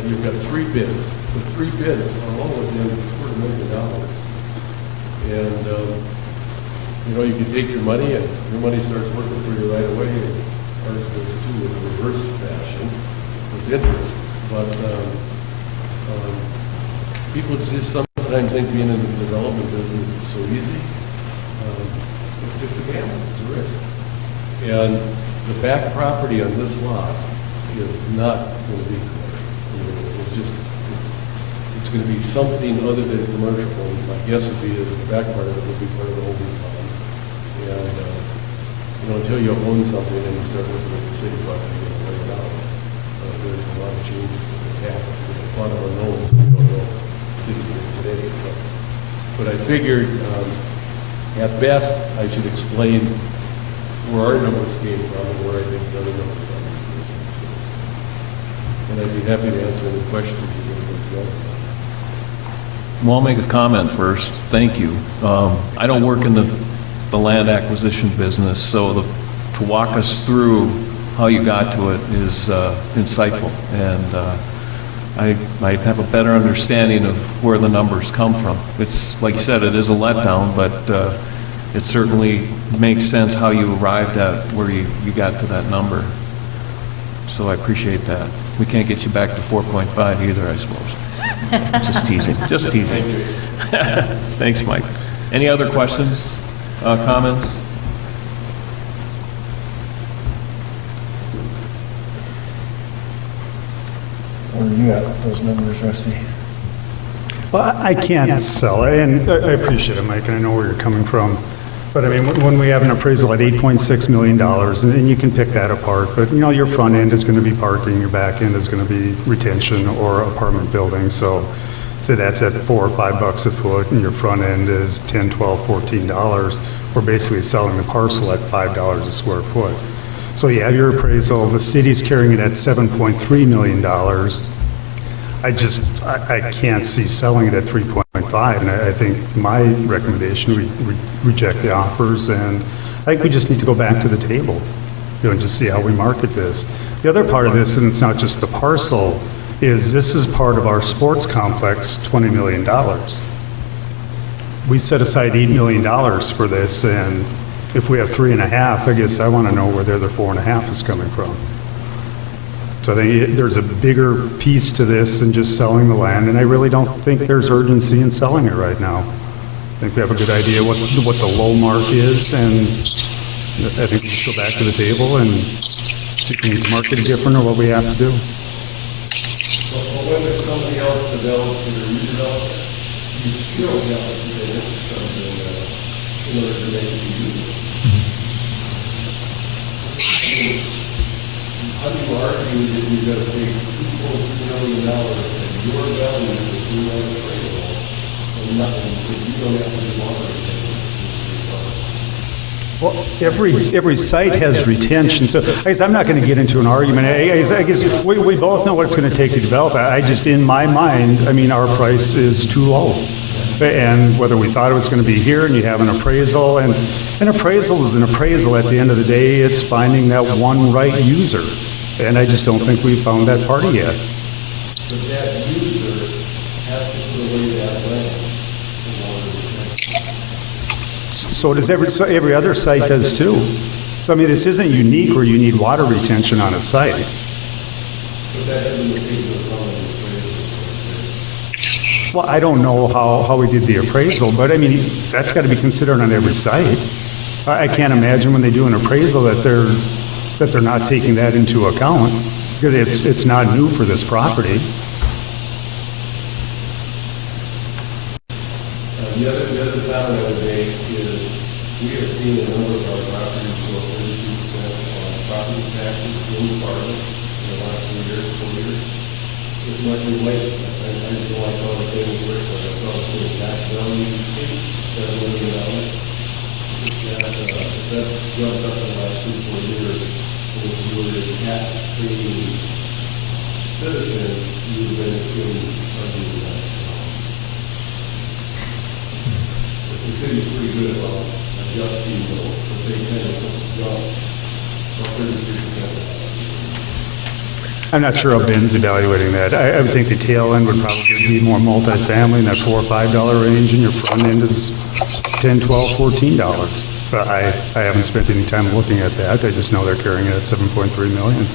You've got 3 bids. The 3 bids are all within $250,000. And, you know, you can take your money and your money starts working for you right away. And ours goes too in a reverse fashion with interest. But people just sometimes think being in the development business is so easy. It's a gamble. It's a risk. And the back property on this lot is not going to be commercial. It's going to be something other than commercial. My guess would be that the back part of it would be part of the holding pond. And, you know, until you own something and you start looking at the city budget and lay it out, there's a lot of changes that can happen. There's a lot of unknowns that we don't know the city today. But I figured, at best, I should explain where our numbers came from and where I think the other numbers are. And I'd be happy to answer any questions if anybody's got. Well, I'll make a comment first. Thank you. I don't work in the land acquisition business, so to walk us through how you got to it is insightful. And I might have a better understanding of where the numbers come from. It's, like you said, it is a letdown, but it certainly makes sense how you arrived at where you got to that number. So I appreciate that. We can't get you back to 4.5 either, I suppose. Just teasing, just teasing. Thanks, Mike. Any other questions, comments? Where are you at with those numbers, Rusty? Well, I can't sell it, and I appreciate it, Mike, and I know where you're coming from. But I mean, when we have an appraisal at $8.6 million, and you can pick that apart, but you know, your front end is going to be parking, your back end is going to be retention or apartment building. So say that's at $4 or $5 a foot, and your front end is $10, $12, $14. We're basically selling the parcel at $5 a square foot. So you have your appraisal, the city's carrying it at $7.3 million. I can't see selling it at 3.5, and I think my recommendation, we reject the offers, and I think we just need to go back to the table, you know, and just see how we market this. The other part of this, and it's not just the parcel, is this is part of our sports complex, $20 million. We set aside $8 million for this, and if we have 3.5, I guess I want to know where the other 4.5 is coming from. So I think there's a bigger piece to this than just selling the land, and I really don't think there's urgency in selling it right now. I think we have a good idea what the low mark is, and I think we just go back to the table and see if we need to market it different or what we have to do. But whether somebody else develops it or you develop it, you still have to get infrastructure in order to make it usable. How do you argue that you're going to take $2.3 million and your value is $2 million and nothing, because you don't have to do water? Well, every site has retention, so I guess I'm not going to get into an argument. I guess we both know what it's going to take to develop it. I just, in my mind, I mean, our price is too low. And whether we thought it was going to be here, and you have an appraisal, and an appraisal is an appraisal. At the end of the day, it's finding that one right user. And I just don't think we've found that party yet. But that user has to put away that land in order to. So does every other site does too. So I mean, this isn't unique where you need water retention on a site. But that hasn't been taken into account in the appraisal. Well, I don't know how we did the appraisal, but I mean, that's got to be considered on every site. I can't imagine when they do an appraisal that they're not taking that into account, because it's not new for this property. The other comment I would make is we have seen a number of our properties go 32% on property taxes in Fargo in the last 3 years, 4 years. It might be late. I didn't know I saw the same work, but I saw the same tax value in the state, $7 million. That's jumped up in the last 2 or 4 years. And if you were a tax-paying citizen, you would benefit from that. The city's pretty good about adjusting the big kind of jobs, about 33%. I'm not sure how Ben's evaluating that. I would think the tail end would probably be more multifamily in that $4 or $5 range, and your front end is $10, $12, $14. But I haven't spent any time looking at that. I just know they're carrying it at $7.3 million.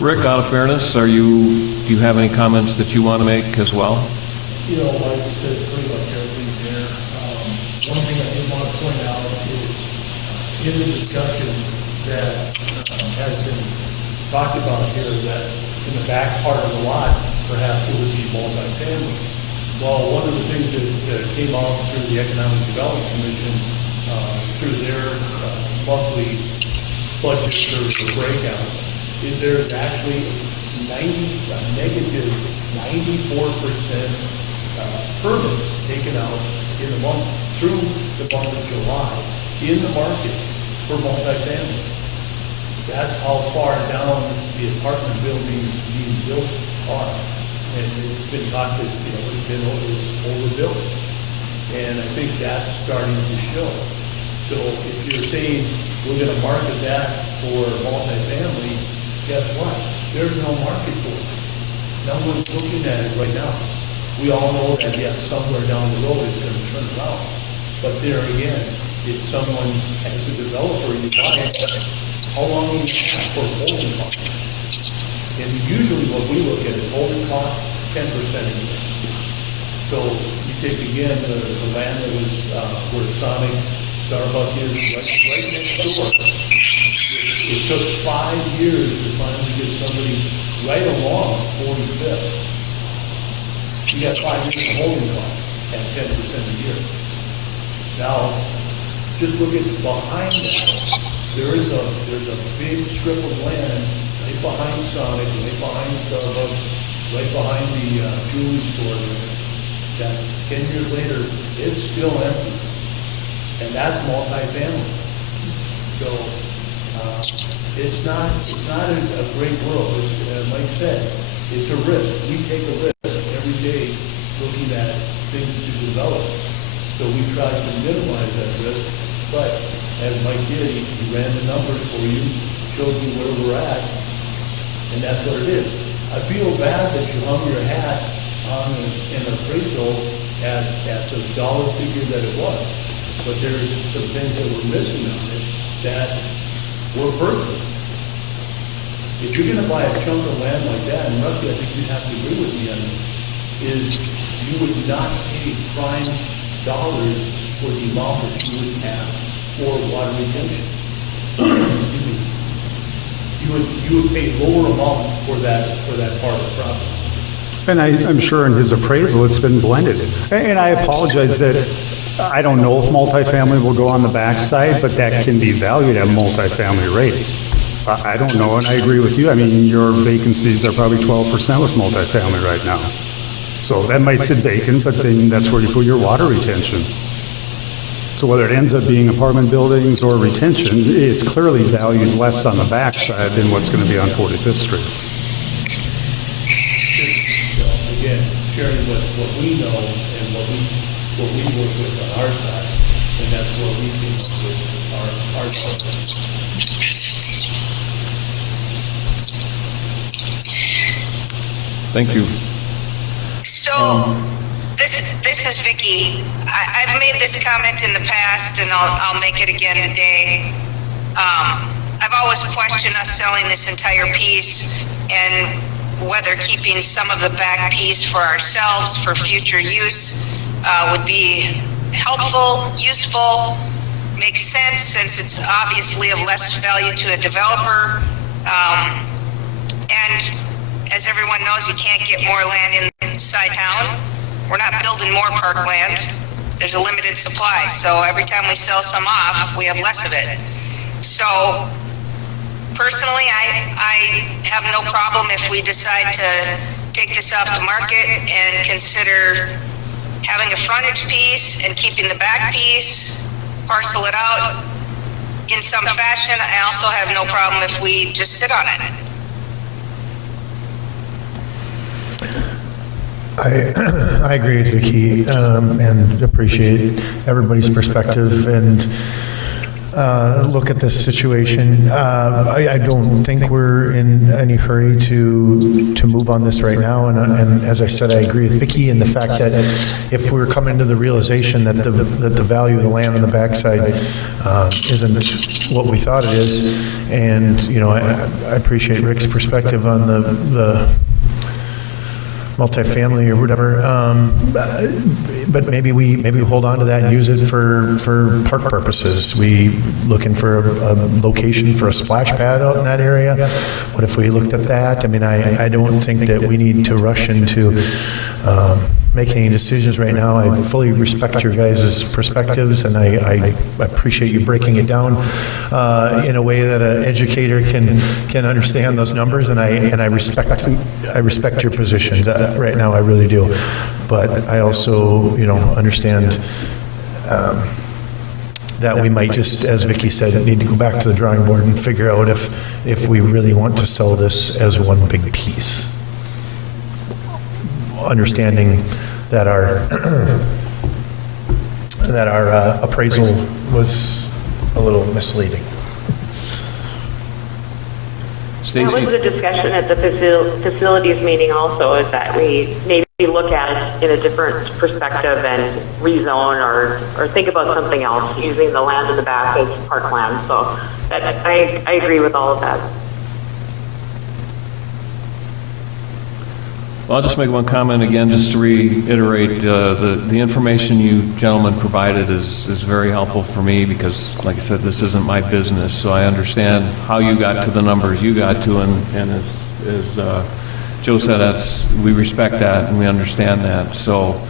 Rick, out of fairness, do you have any comments that you want to make as well? You know, like you said, pretty much everything's there. One thing I did want to point out is in the discussion that has been talked about here, that in the back part of the lot, perhaps it would be multifamily. Well, one of the things that came out through the Economic Development Commission, through their monthly budget for breakout, is there's actually negative 94% permits taken out in the month, through the month of July, in the market for multifamily. That's how far down the apartment buildings being built are. And it's been talked that, it's overbuilt. And I think that's starting to show. So if you're saying we're going to market that for multifamily, guess what? There's no market for it. No one's looking at it right now. We all know that, yes, somewhere down the road it's going to turn around. But there again, if someone, as a developer, you buy it, how long do you have for holding cost? And usually what we look at is holding cost, 10% a year. So you take again the land that was where Sonic, Starbucks is right next door. It took 5 years to finally get somebody right along 45th. You got 5 years of holding cost at 10% a year. Now, just look at behind that. There's a big strip of land right behind Sonic, right behind Starbucks, right behind the jewelry store that 10 years later, it's still empty. And that's multifamily. So it's not a great world. It's, Mike said, it's a risk. We take a risk every day looking at things to develop. So we try to minimize that risk. But as Mike did, he ran the numbers for you, showed you where we're at, and that's what it is. I feel bad that you hung your hat on an appraisal at the dollar figure that it was. But there's some things that were missing on it that were pertinent. If you're gonna buy a chunk of land like that, and Rusty, I think you'd have to agree with me on this, is you would not pay prime dollars for the amount that you would have for water retention. You would pay lower amount for that part of the property. And I'm sure in his appraisal, it's been blended. And I apologize that I don't know if multifamily will go on the backside, but that can be valued at multifamily rates. I don't know, and I agree with you. I mean, your vacancies are probably 12% with multifamily right now. So that might sit vacant, but then that's where you put your water retention. So whether it ends up being apartment buildings or retention, it's clearly valued less on the backside than what's going to be on 45th Street. Again, sharing what we know and what we work with on our side, and that's what we think with our Thank you. So, this is Vicky. I've made this comment in the past, and I'll make it again today. I've always questioned us selling this entire piece, and whether keeping some of the back piece for ourselves for future use would be helpful, useful, makes sense since it's obviously of less value to a developer. And as everyone knows, you can't get more land inside town. We're not building more parkland. There's a limited supply. So every time we sell some off, we have less of it. So personally, I have no problem if we decide to take this off the market and consider having a frontage piece and keeping the back piece, parcel it out in some fashion. I also have no problem if we just sit on it. I agree with Vicky and appreciate everybody's perspective and look at this situation. I don't think we're in any hurry to move on this right now. And as I said, I agree with Vicky in the fact that if we're coming to the realization that the value of the land on the backside isn't what we thought it is, and I appreciate Rick's perspective on the multifamily or whatever, but maybe we hold on to that and use it for park purposes. We looking for a location for a splash pad out in that area. What if we looked at that? I mean, I don't think that we need to rush into making any decisions right now. I fully respect your guys' perspectives, and I appreciate you breaking it down in a way that an educator can understand those numbers, and I respect your positions right now. I really do, but I also understand that we might just, as Vicky said, need to go back to the drawing board and figure out if we really want to sell this as one big piece. Understanding that our appraisal was a little misleading. That was the discussion at the facilities meeting also, is that we maybe look at it in a different perspective and rezone or think about something else, using the land in the back as parkland. So I agree with all of that. Well, I'll just make one comment again, just to reiterate, the information you gentlemen provided is very helpful for me because, like I said, this isn't my business, so I understand how you got to the numbers you got to, and as Joe said, we respect that and we understand that. So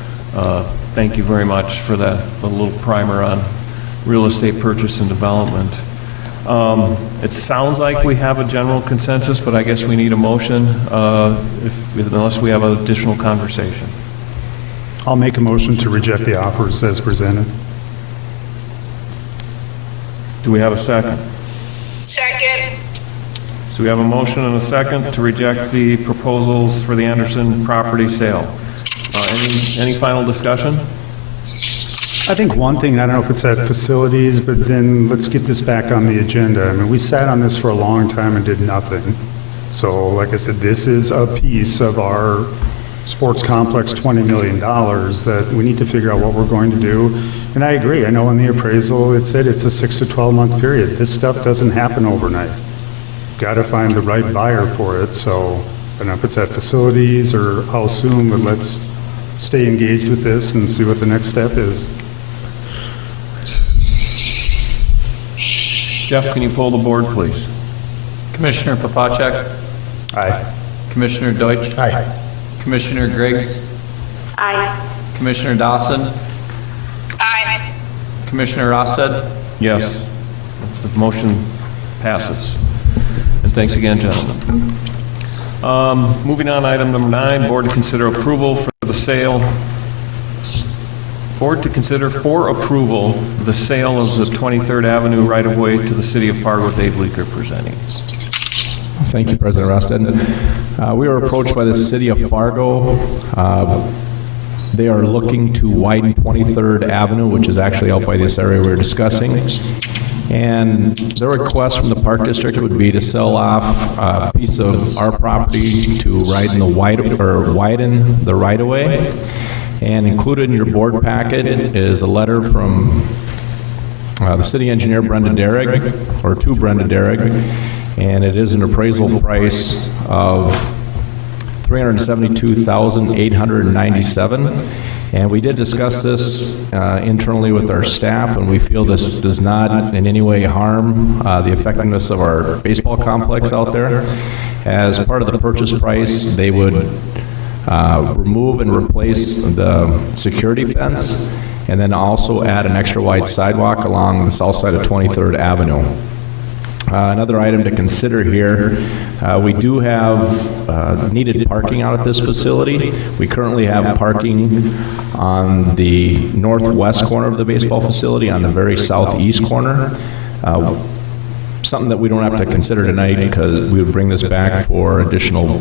thank you very much for that little primer on real estate purchase and development. It sounds like we have a general consensus, but I guess we need a motion unless we have additional conversation. I'll make a motion to reject the offers as presented. Do we have a second? Second. So we have a motion and a second to reject the proposals for the Anderson property sale. Any final discussion? I think one thing, I don't know if it's at facilities, but then let's get this back on the agenda. I mean, we sat on this for a long time and did nothing. So like I said, this is a piece of our sports complex $20 million, that we need to figure out what we're going to do. And I agree. I know in the appraisal, it said it's a 6 to 12 month period. This stuff doesn't happen overnight. Got to find the right buyer for it. So I don't know if it's at facilities or how soon, but let's stay engaged with this and see what the next step is. Jeff, can you pull the board, please? Commissioner Papacek, Aye. Commissioner Deutsch, Aye. Commissioner Griggs, Aye. Commissioner Dawson, Aye. Commissioner Rossed. Yes. The motion passes. And thanks again, gentlemen. Moving on, item number 9, board to consider approval for the sale. Board to consider for approval the sale of the 23rd Avenue right-of-way to the City of Fargo. Dave Leaker presenting. Thank you, President Rosted. We were approached by the City of Fargo. They are looking to widen 23rd Avenue, which is actually out by this area we were discussing. And their request from the Park District would be to sell off a piece of our property to widen the widen the right-of-way. And included in your board packet is a letter from the city engineer, Brenda Derrig, or to Brenda Derrig, and it is an appraisal price of $372,897. And we did discuss this internally with our staff, and we feel this does not in any way harm the effectiveness of our baseball complex out there. As part of the purchase price, they would remove and replace the security fence, and then also add an extra wide sidewalk along the south side of 23rd Avenue. Another item to consider here, we do have needed parking out at this facility. We currently have parking on the northwest corner of the baseball facility, on the very southeast corner. Something that we don't have to consider tonight, because we would bring this back for additional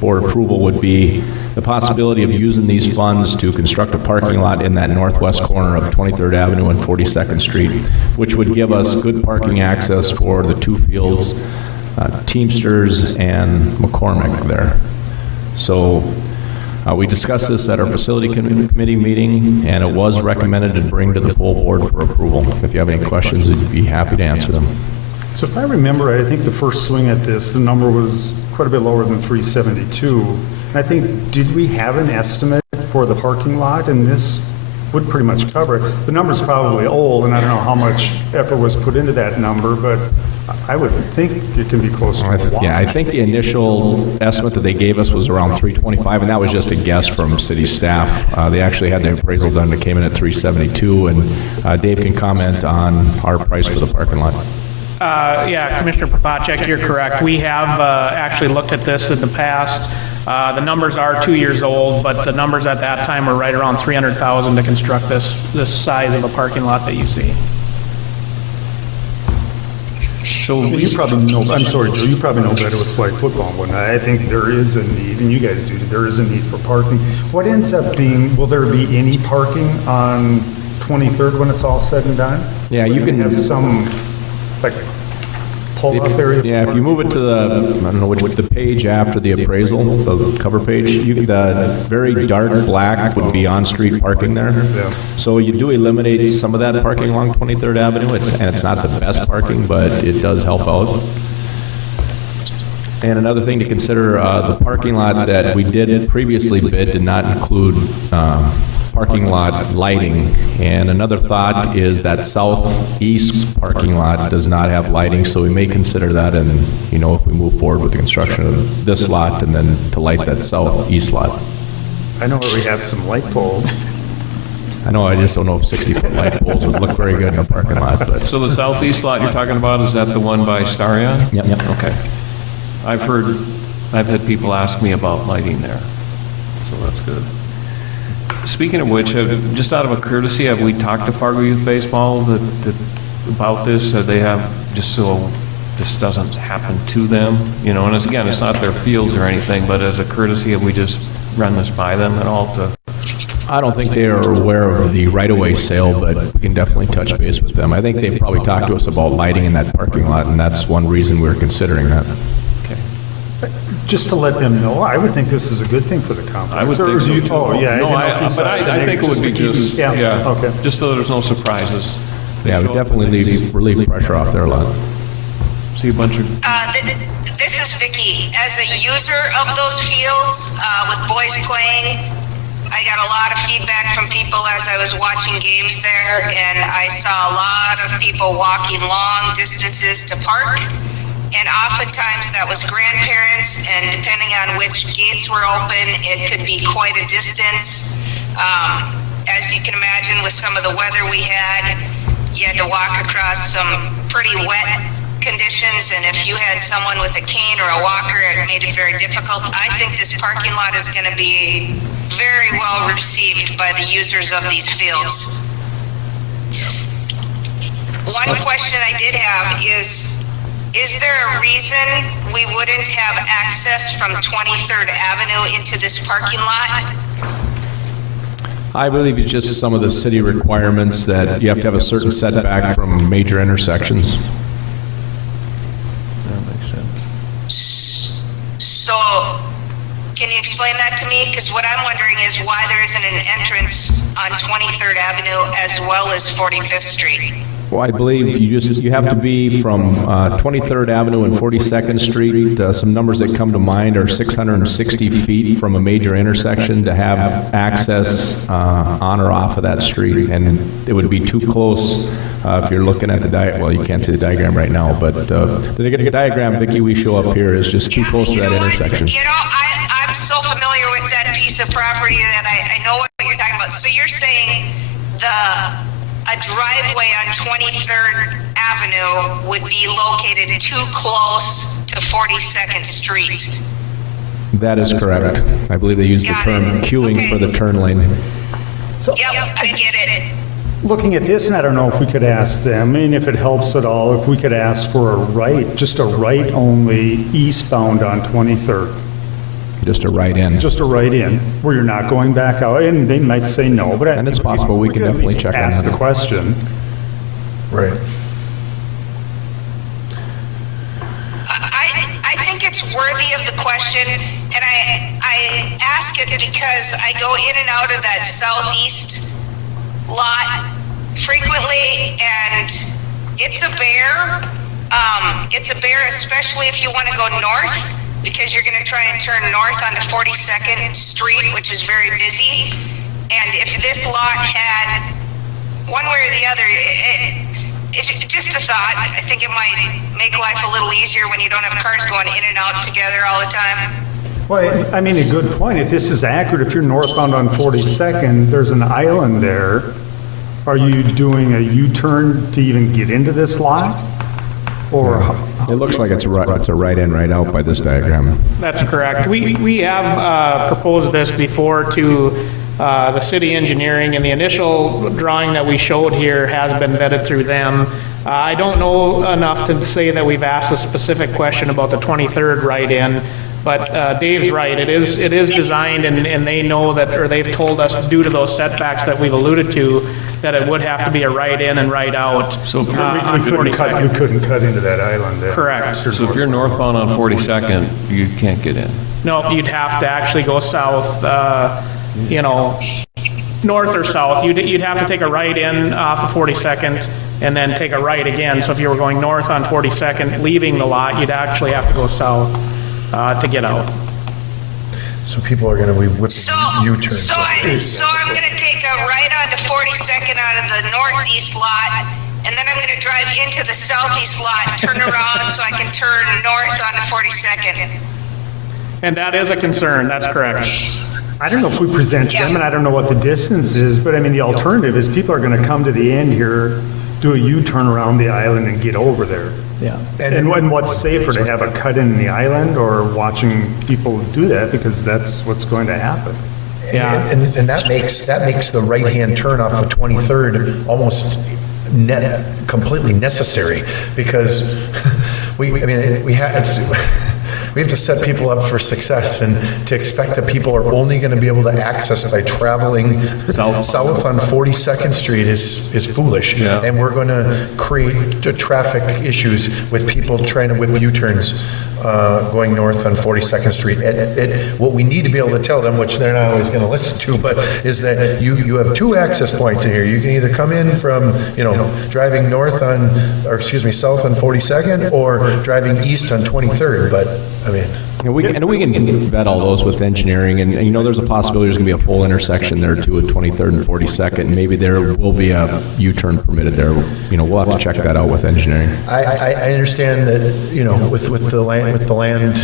board approval, would be the possibility of using these funds to construct a parking lot in that northwest corner of 23rd Avenue and 42nd Street, which would give us good parking access for the two fields, Teamsters and McCormick there. So we discussed this at our facility committee meeting, and it was recommended to bring to the full board for approval. If you have any questions, we'd be happy to answer them. So if I remember right, I think the first swing at this, the number was quite a bit lower than 372. And I think, did we have an estimate for the parking lot? And this would pretty much cover it. The number's probably old, and I don't know how much effort was put into that number, but I would think it can be close to a lot. Yeah, I think the initial estimate that they gave us was around 325, and that was just a guess from city staff. They actually had the appraisal done that came in at 372, and Dave can comment on our price for the parking lot. Yeah, Commissioner Papacek, you're correct. We have actually looked at this in the past. The numbers are 2 years old, but the numbers at that time were right around $300,000 to construct this size of a parking lot that you see. So you probably know, I'm sorry, Joe, you probably know better with flag football and whatnot. I think there is a need, and you guys do, there is a need for parking. What ends up being, will there be any parking on 23rd when it's all said and done? Yeah, you can have some, like, pull-off area? Yeah, if you move it to the, I don't know which, the page after the appraisal, the cover page, the very dark black would be on-street parking there. Yeah. So you do eliminate some of that parking along 23rd Avenue, and it's not the best parking, but it does help out. And another thing to consider, the parking lot that we did previously bid did not include parking lot lighting. And another thought is that southeast parking lot does not have lighting, so we may consider that, and if we move forward with the construction of this lot, and then to light that southeast lot. I know where we have some light poles. I know, I just don't know if 60-foot light poles would look very good in a parking lot, but. So the southeast lot you're talking about, is that the one by Starion? Yep. Okay. I've had people ask me about lighting there, so that's good. Speaking of which, just out of a courtesy, have we talked to Fargo Youth Baseball about this? They have, just so this doesn't happen to them, and again, it's not their fields or anything, but as a courtesy, have we just run this by them at all to? I don't think they are aware of the right-of-way sale, but we can definitely touch base with them. I think they've probably talked to us about lighting in that parking lot, and that's one reason we're considering that. Okay. Just to let them know, I would think this is a good thing for the complex. I would Or think do so you- too. Oh, yeah. I No, didn't know if you but said I something think it would be to keep- just, Yeah, okay. just so there's no surprises. They Yeah, show we up definitely relieve pressure off there a lot. See a bunch of, This is Vicky. As a user of those fields, with boys playing, I got a lot of feedback from people as I was watching games there, and I saw a lot of people walking long distances to park, and oftentimes that was grandparents, and depending on which gates were open, it could be quite a distance. As you can imagine, with some of the weather we had, you had to walk across some pretty wet conditions, and if you had someone with a cane or a walker, it made it very difficult. I think this parking lot is going to be very well received by the users of these fields. One question I did have is there a reason we wouldn't have access from 23rd Avenue into this parking lot? I believe it's just some of the city requirements that you have to have a certain setback from major intersections. that makes sense. So, can you explain that to me? Because what I'm wondering is why there isn't an entrance on 23rd Avenue as well as 45th Street. Well, I believe you have to be from 23rd Avenue and 42nd Street. Some numbers that come to mind are 660 feet from a major intersection to have access on or off of that street. And it would be too close if you're looking at the well, you can't see the diagram right now, but the diagram, Vicki, we show up here is just too close to that intersection. You know, I'm so familiar with that piece of property that I know what you're talking about. So you're saying a driveway on 23rd Avenue would be located too close to 42nd Street. That is correct. I believe they use the term queuing for the turn lane. Yep, I get it. Looking at this, and I don't know if we could ask them, and if it helps at all, if we could ask for a right, just a right only eastbound on 23rd. Just a right in. Just a right in, where you're not going back out, and they might say no, but. And it's possible, we can could at definitely least check on ask that. the question. Right. I think it's worthy of the question, and I ask it because I go in and out of that southeast lot frequently, and it's a bear. It's a bear, especially if you want to go north, because you're going to try and turn north onto 42nd Street, which is very busy. And if this lot had one way or the other, it's just a thought. I think it might make life a little easier when you don't have cars going in and out together all the time. Well, I mean, a good point. If this is accurate, if you're northbound on 42nd, there's an island there. Are you doing a U-turn to even get into this lot? Or It looks like it's a right in, right out by this diagram. That's correct. We have proposed this before to the city engineering, and the initial drawing that we showed here has been vetted through them. I don't know enough to say that we've asked a specific question about the 23rd right-in, but Dave's right. It is designed, and they know that, or they've told us due to those setbacks that we've alluded to, that it would have to be a right in and right out. So if you're- on we 42nd. couldn't cut into that island there. Correct. So if you're northbound on 42nd, you can't get in. No, you'd have to actually go south, north or south. You'd have to take a right in off of 42nd and then take a right again. So if you were going north on 42nd, leaving the lot, you'd actually have to go south to get out. So people are going to be whipping U-turns. So I'm going to take a right onto 42nd out of the northeast lot, and then I'm going to drive into the southeast lot, turn around so I can turn north onto 42nd. And that is a concern, that's correct. I don't know if we present to them, and I don't know what the distance is, but I mean, the alternative is people are going to come to the end here, do a U-turn around the island and get over there. Yeah. And what's safer, to have a cut in the island or watching people do that, because that's what's going to happen. And that makes the right-hand turn off of 23rd almost completely necessary, because we have to set people up for success, and to expect that people are only going to be able to access by traveling south on 42nd Street is foolish. Yeah. And we're going to create traffic issues with people trying to whip U-turns going north on 42nd Street. What we need to be able to tell them, which they're not always going to listen to, but is that you have two access points in here. You can either come in from, driving north on, south on 42nd, or driving east on 23rd, but, I mean... And we can vet all those with engineering, and there's a possibility there's going to be a full intersection there too at 23rd and 42nd, and maybe there will be a U-turn permitted there. We'll have to check that out with engineering. I understand that, with the land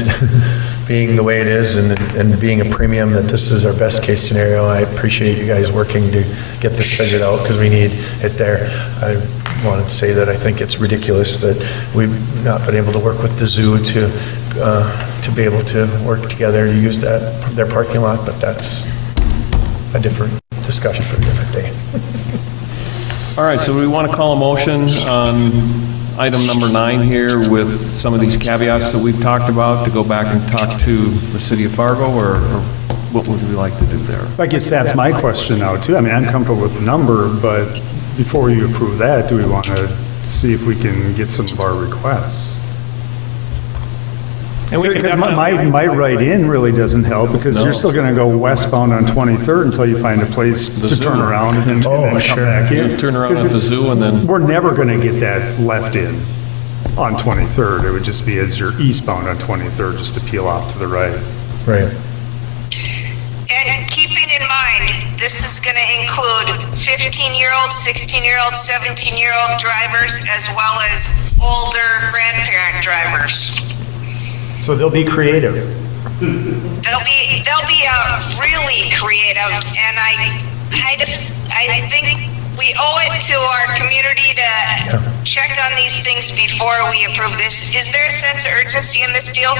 being the way it is and being a premium, that this is our best case scenario. I appreciate you guys working to get this figured out because we need it there. I wanted to say that I think it's ridiculous that we've not been able to work with the zoo to be able to work together to use their parking lot, but that's a different discussion for a different day. All right, so we want to call a motion on item number 9 here with some of these caveats that we've talked about to go back and talk to the city of Fargo, or what would we like to do there? I guess that's my question now, too. I mean, I'm comfortable with the number, but before you approve that, do we want to see if we can get some of our requests? And we can Because definitely- my right-in really doesn't help, because you're still going to go westbound on 23rd until you find a place to turn around and then come back in. You turn around at the zoo and then... We're never going to get that left in on 23rd. It would just be as you're eastbound on 23rd, just to peel off to the right. Right. And keeping in mind, this is going to include 15-year-old, 16-year-old, 17-year-old drivers, as well as older grandparent drivers. So they'll be creative. They'll be really creative, and I think we owe it to our community to check on these things before we approve this. Is there a sense of urgency in this deal?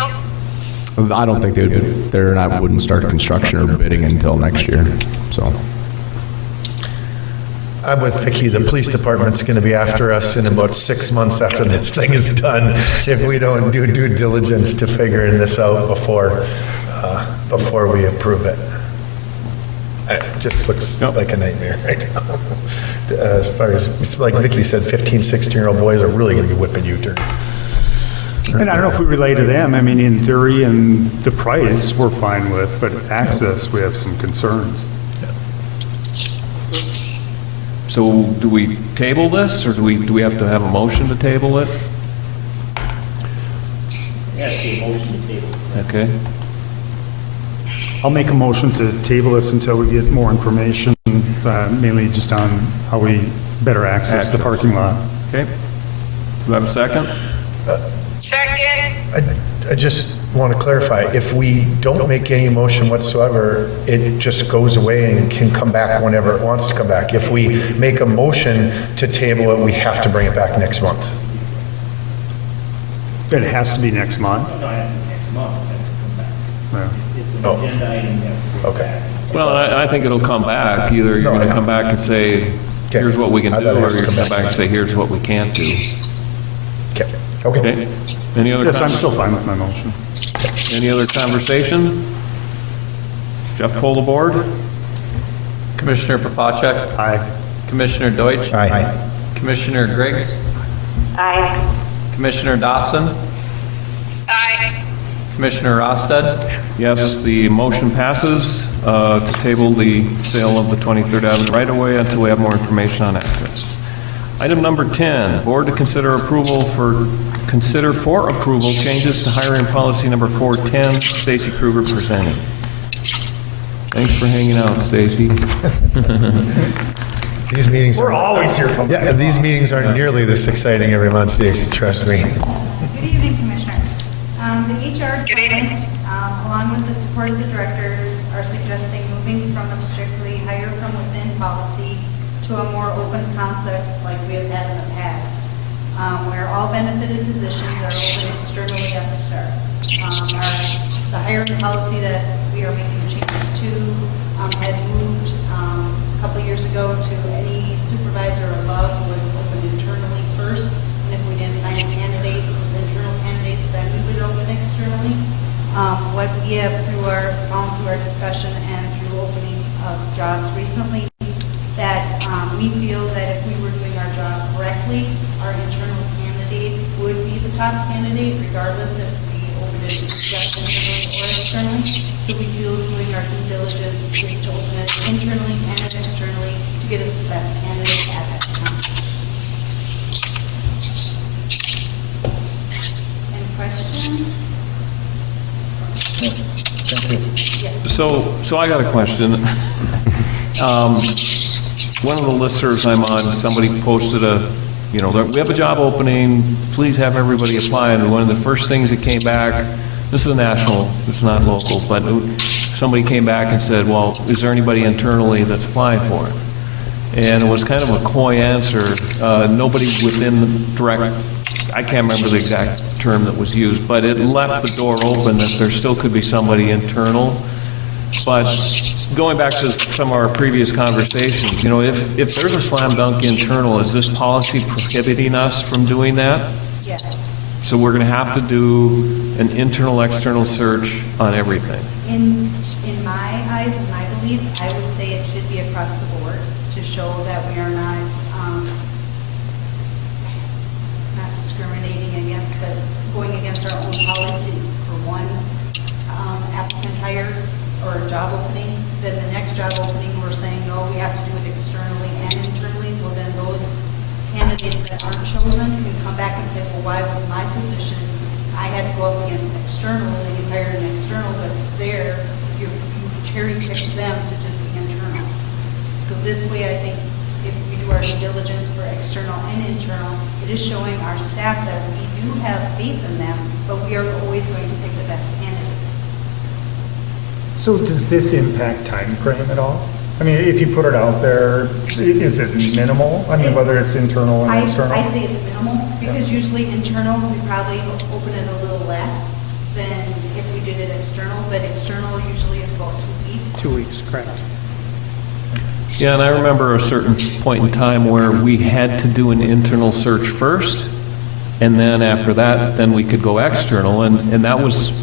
I don't think wouldn't start construction or bidding until next year, so. I'm with Vicki. The police department's going to be after us in about 6 months after this thing is done if we don't do due diligence to figuring this out before we approve it. It just looks like a nightmare right now. As far as, like Vicki said, 15, 16-year-old boys are really going to be whipping U-turns. And I don't know if we relate to them. I mean, in theory and the price, we're fine with, but access, we have some concerns. So do we table this, or do we have to have a motion to table it? Okay. I'll make a motion to table this until we get more information, mainly just on how we better access the parking lot. Okay. Do I have a second? Second. I just want to clarify, if we don't make any motion whatsoever, it just goes away and can come back whenever it wants to come back. If we make a motion to table it, we have to bring it back next month. It has to be next month. Yeah. Okay. Well, I think it'll come back. Either you're going to come back and say, here's what we can I do, thought it or has to you're going come to come back and say, here's what we can't do. Okay. Okay? Any other Yes, I'm comments? still fine with my motion. Any other conversation? Jeff, pull the board? Commissioner Papacek, Aye. Commissioner Deutsch, Aye. Commissioner Griggs, Aye. Commissioner Dawson, Aye. Commissioner Rosted, Yes, the motion passes to table the sale of the 23rd Avenue right-of-way until we have more information on access. Item number 10, board to consider for approval changes to hiring policy number 410, Stacy Kruger presenting. Thanks for hanging out, Stacy. These meetings are... We're always here till... Yeah, these meetings aren't nearly this exciting every month, Stacy, trust me. Good evening, Commissioners. The HR department, along with the support of the directors, are suggesting moving from a strictly hire from within policy to a more open concept like we have had in the past, where all benefited positions are open externally at the start. The hiring policy that we are making changes to had moved a couple of years ago to any supervisor above was open internally first, and if we didn't find a candidate with internal candidates, then we would open externally. What we have found through our discussion and through opening of jobs recently, that we feel that if we were doing our job correctly, our internal candidate would be the top candidate, regardless if we open position just internally or externally. So we feel doing our due diligence is to open it internally and externally to get us the best candidate at that time. Any questions? So I got a question. One of the listservs I'm on, somebody posted we have a job opening, please have everybody apply. And one of the first things that came back, this is national, it's not local, but somebody came back and said, well, is there anybody internally that's applying for it? And it was kind of a coy answer. Nobody within the direct, I can't remember the exact term that was used, but it left the door open that there still could be somebody internal. But going back to some of our previous conversations, if there's a slam dunk internal, is this policy prohibiting us from doing that? Yes. So we're going to have to do an internal, external search on everything. In my eyes and my belief, I would say it should be across the board to show that we are not discriminating against, but going against our own policy for one applicant hire or a job opening. Then the next job opening, we're saying, no, we have to do it externally and internally. Well, then those candidates that aren't chosen can come back and say, well, why was my position, I had to go up against an external, and you hired an external, but there, you cherry picked them to just be internal. So this way, I think, if we do our due diligence for external and internal, it is showing our staff that we do have faith in them, but we are always going to pick the best candidate. So does this impact time frame at all? I mean, if you put it out there, is it minimal? I mean, whether it's internal and external? I say it's minimal, because usually internal, we probably open it a little less than if we did it external, but external usually is about 2 weeks. 2 weeks, correct. Yeah, and I remember a certain point in time where we had to do an internal search first, and then after that, then we could go external, and that was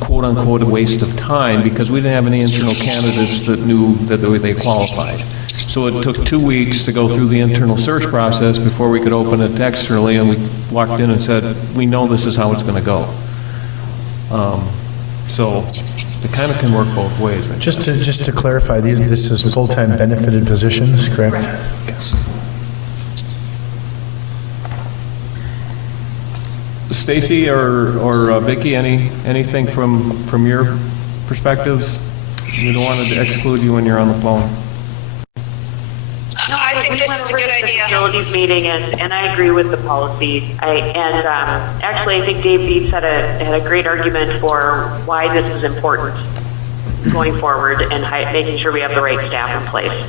quote-unquote a waste of time because we didn't have any internal candidates that knew that they qualified. So it took 2 weeks to go through the internal search process before we could open it externally, and we walked in and said, we know this is how it's going to go. So it kind of can work both ways. Just to clarify, this is full-time benefited positions, correct? Yes. Stacy or Vicki, anything from your perspectives? We don't want to exclude you when you're on the phone. I think this is a good idea. Facilities meeting, and I agree with the policy. Actually, I think Dave Beats had a great argument for why this is important going forward and making sure we have the right staff in place.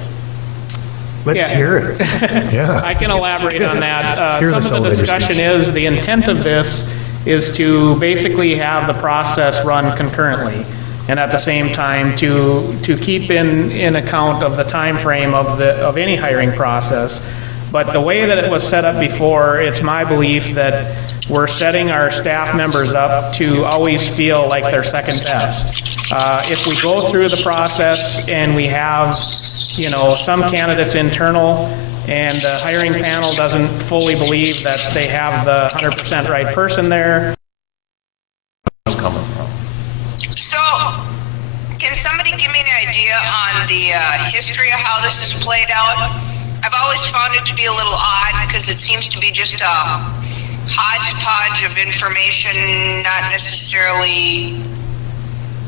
Let's hear it. Yeah. I can elaborate on that. Hear the Some of the elevator discussion speech. is, the intent of this is to basically have the process run concurrently, and at the same time to keep in account of the time frame of any hiring process. But the way that it was set up before, it's my belief that we're setting our staff members up to always feel like they're second best. If we go through the process and we have, some candidates internal and the hiring panel doesn't fully believe that they have the 100% right person there. Where's it coming from? So, can somebody give me an idea on the history of how this has played out? I've always found it to be a little odd because it seems to be just a hodgepodge of information, not necessarily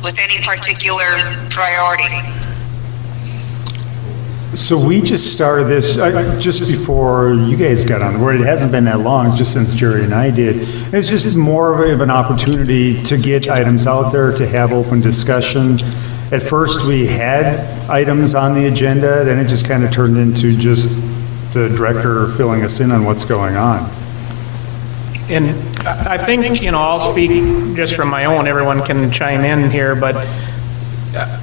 with any particular priority. So we just started this just before you guys got on the board. It hasn't been that long, it's just since Jerry and I did. It's just more of an opportunity to get items out there, to have open discussion. At first, we had items on the agenda, then it just kind of turned into just the director filling us in on what's going on. And I think, I'll speak just from my own, everyone can chime in here, but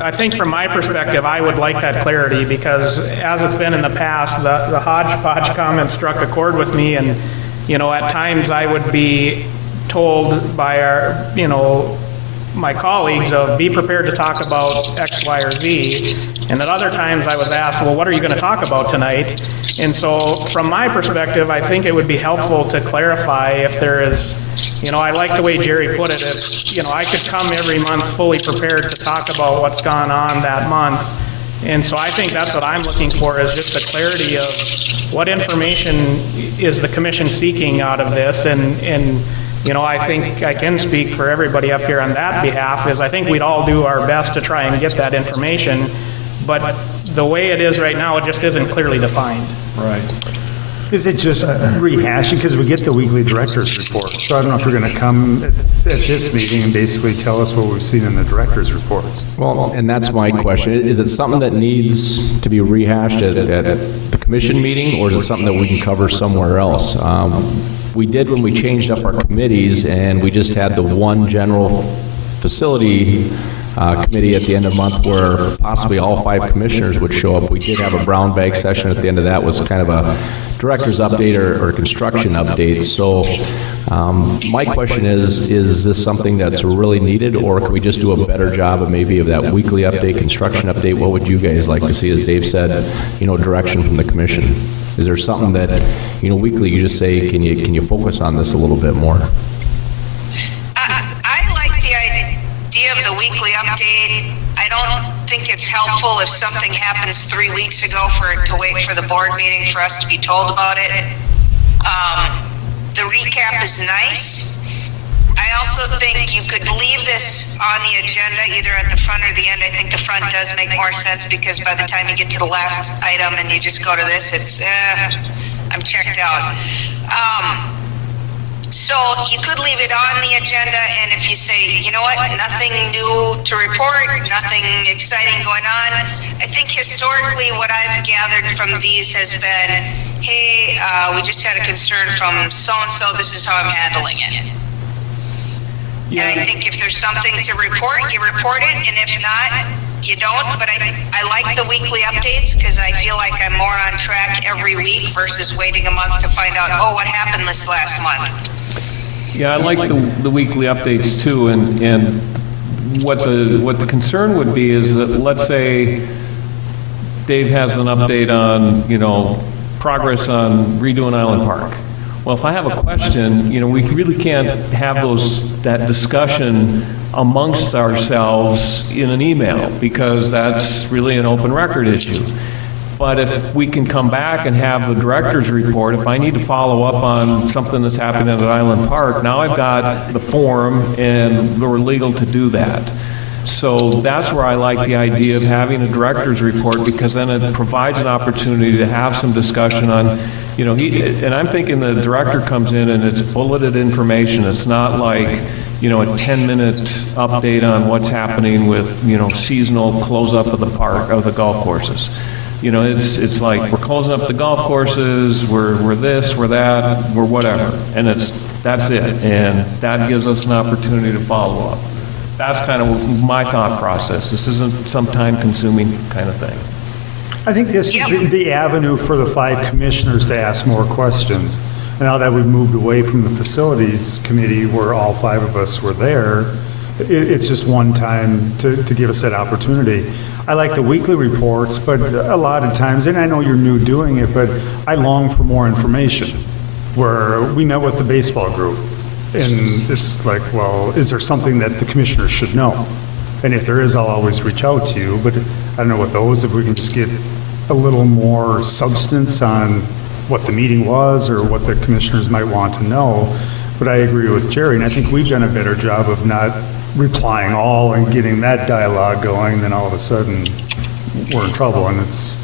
I think from my perspective, I would like that clarity because as it's been in the past, the hodgepodge comment struck a chord with me, and, at times I would be told by our, my colleagues of be prepared to talk about X, Y, or Z, and at other times I was asked, well, what are you going to talk about tonight? And so from my perspective, I think it would be helpful to clarify if there is I like the way Jerry put it. If, I could come every month fully prepared to talk about what's gone on that month. And so I think that's what I'm looking for, is just the clarity of what information is the commission seeking out of this. And I think I can speak for everybody up here on that behalf, is I think we'd all do our best to try and get that information. But the way it is right now, it just isn't clearly defined. Right. Is it just rehashing? Because we get the weekly director's report. So I don't know if you're going to come at this meeting and basically tell us what we've seen in the director's reports. Well, and that's my question. Is it something that needs to be rehashed at the commission meeting, or is it something that we can cover somewhere else? We did when we changed up our committees, and we just had the one general facility committee at the end of the month where possibly all 5 commissioners would show up. We did have a brown bag session at the end of that, was kind of a director's update or construction update. So my question is this something that's really needed, or can we just do a better job of maybe of that weekly update, construction update? What would you guys like to see, as Dave said, direction from the commission? Is there something that, weekly you just say, can you focus on this a little bit more? I like the idea of the weekly update. I don't think it's helpful if something happens 3 weeks ago to wait for the board meeting for us to be told about it. The recap is nice. I also think you could leave this on the agenda either at the front or the end. I think the front does make more sense, because by the time you get to the last item and you just go to this, it's, I'm checked out. So you could leave it on the agenda, and if you say, you know what, nothing new to report, nothing exciting going on, I think historically what I've gathered from these has been, hey, we just had a concern from so-and-so, this is how I'm handling it. Yeah. And I think if there's something to report, you report it, and if not, you don't. But I like the weekly updates, because I feel like I'm more on track every week versus waiting a month to find out, oh, what happened this last month. Yeah, I like the weekly updates too, and what the concern would be is that, let's say Dave has an update on, progress on redoing Island Park. Well, if I have a question, we really can't have that discussion amongst ourselves in an email, because that's really an open record issue. But if we can come back and have the director's report, if I need to follow up on something that's happening at Island Park, now I've got the form and we're legal to do that. So that's where I like the idea of having a director's report, because then it provides an opportunity to have some discussion on, and I'm thinking the director comes in and it's bulleted information. It's not like, a 10-minute update on what's happening with, seasonal close-up of the park, of the golf courses. It's like, we're closing up the golf courses, we're this, we're that, we're whatever. And that's it. And that gives us an opportunity to follow up. That's kind of my thought process. This isn't some time-consuming kind of thing. I think this is the avenue for the 5 commissioners to ask more questions. Now that we've moved away from the facilities committee where all 5 of us were there, it's just one time to give us that opportunity. I like the weekly reports, but a lot of times, and I know you're new doing it, but I long for more information. Where we met with the baseball group, and it's like, well, is there something that the commissioners should know? And if there is, I'll always reach out to you, but I don't know what those, if we can just get a little more substance on what the meeting was or what the commissioners might want to know. But I agree with Jerry, and I think we've done a better job of not replying all and getting that dialogue going, then all of a sudden we're in trouble, and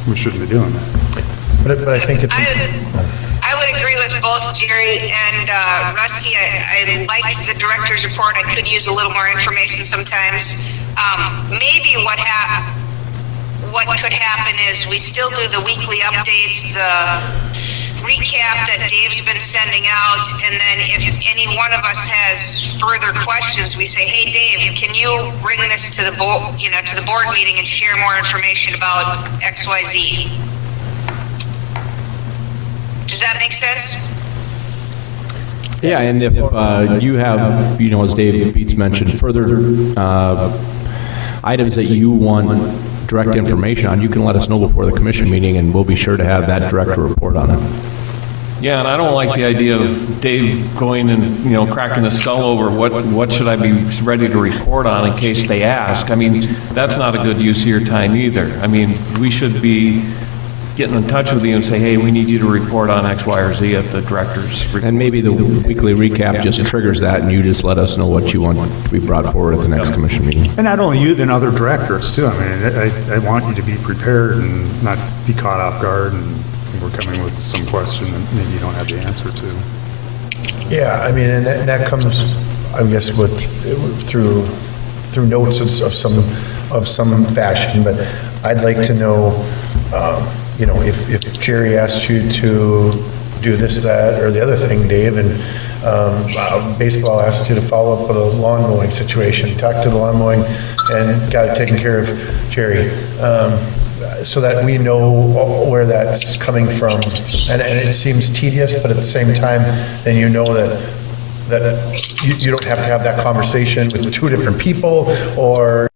we shouldn't be doing that. But I think it's... I would agree with both Jerry and Rusty. I like the director's report. I could use a little more information sometimes. Maybe what could happen is we still do the weekly updates, the recap that Dave's been sending out, and then if any one of us has further questions, we say, hey Dave, can you bring this to the board, to the board meeting and share more information about XYZ? Does that make sense? Yeah, and if you have, as Dave Beats mentioned, further items that you want direct information on, you can let us know before the commission meeting, and we'll be sure to have that director report on it. Yeah, and I don't like the idea of Dave going and, cracking the skull over what should I be ready to report on in case they ask. I mean, that's not a good use of your time either. I mean, we should be getting in touch with you and say, hey, we need you to report on X, Y, or Z at the director's report. And maybe the weekly recap just triggers that, and you just let us know what you want to be brought forward at the next commission meeting. And not only you, then other directors too. I mean, I want you to be prepared and not be caught off guard and we're coming with some question that maybe you don't have the answer to. Yeah, I mean, and that comes, I guess, through notes of some fashion, but I'd like to know, if Jerry asked you to do this, that, or the other thing, Dave, and baseball asked you to follow up with a lawn mowing situation, talk to the lawn mowing and got it taken care of, Jerry, so that we know where that's coming from. And it seems tedious, but at the same time, then you know that you don't have to have that conversation with two different people, or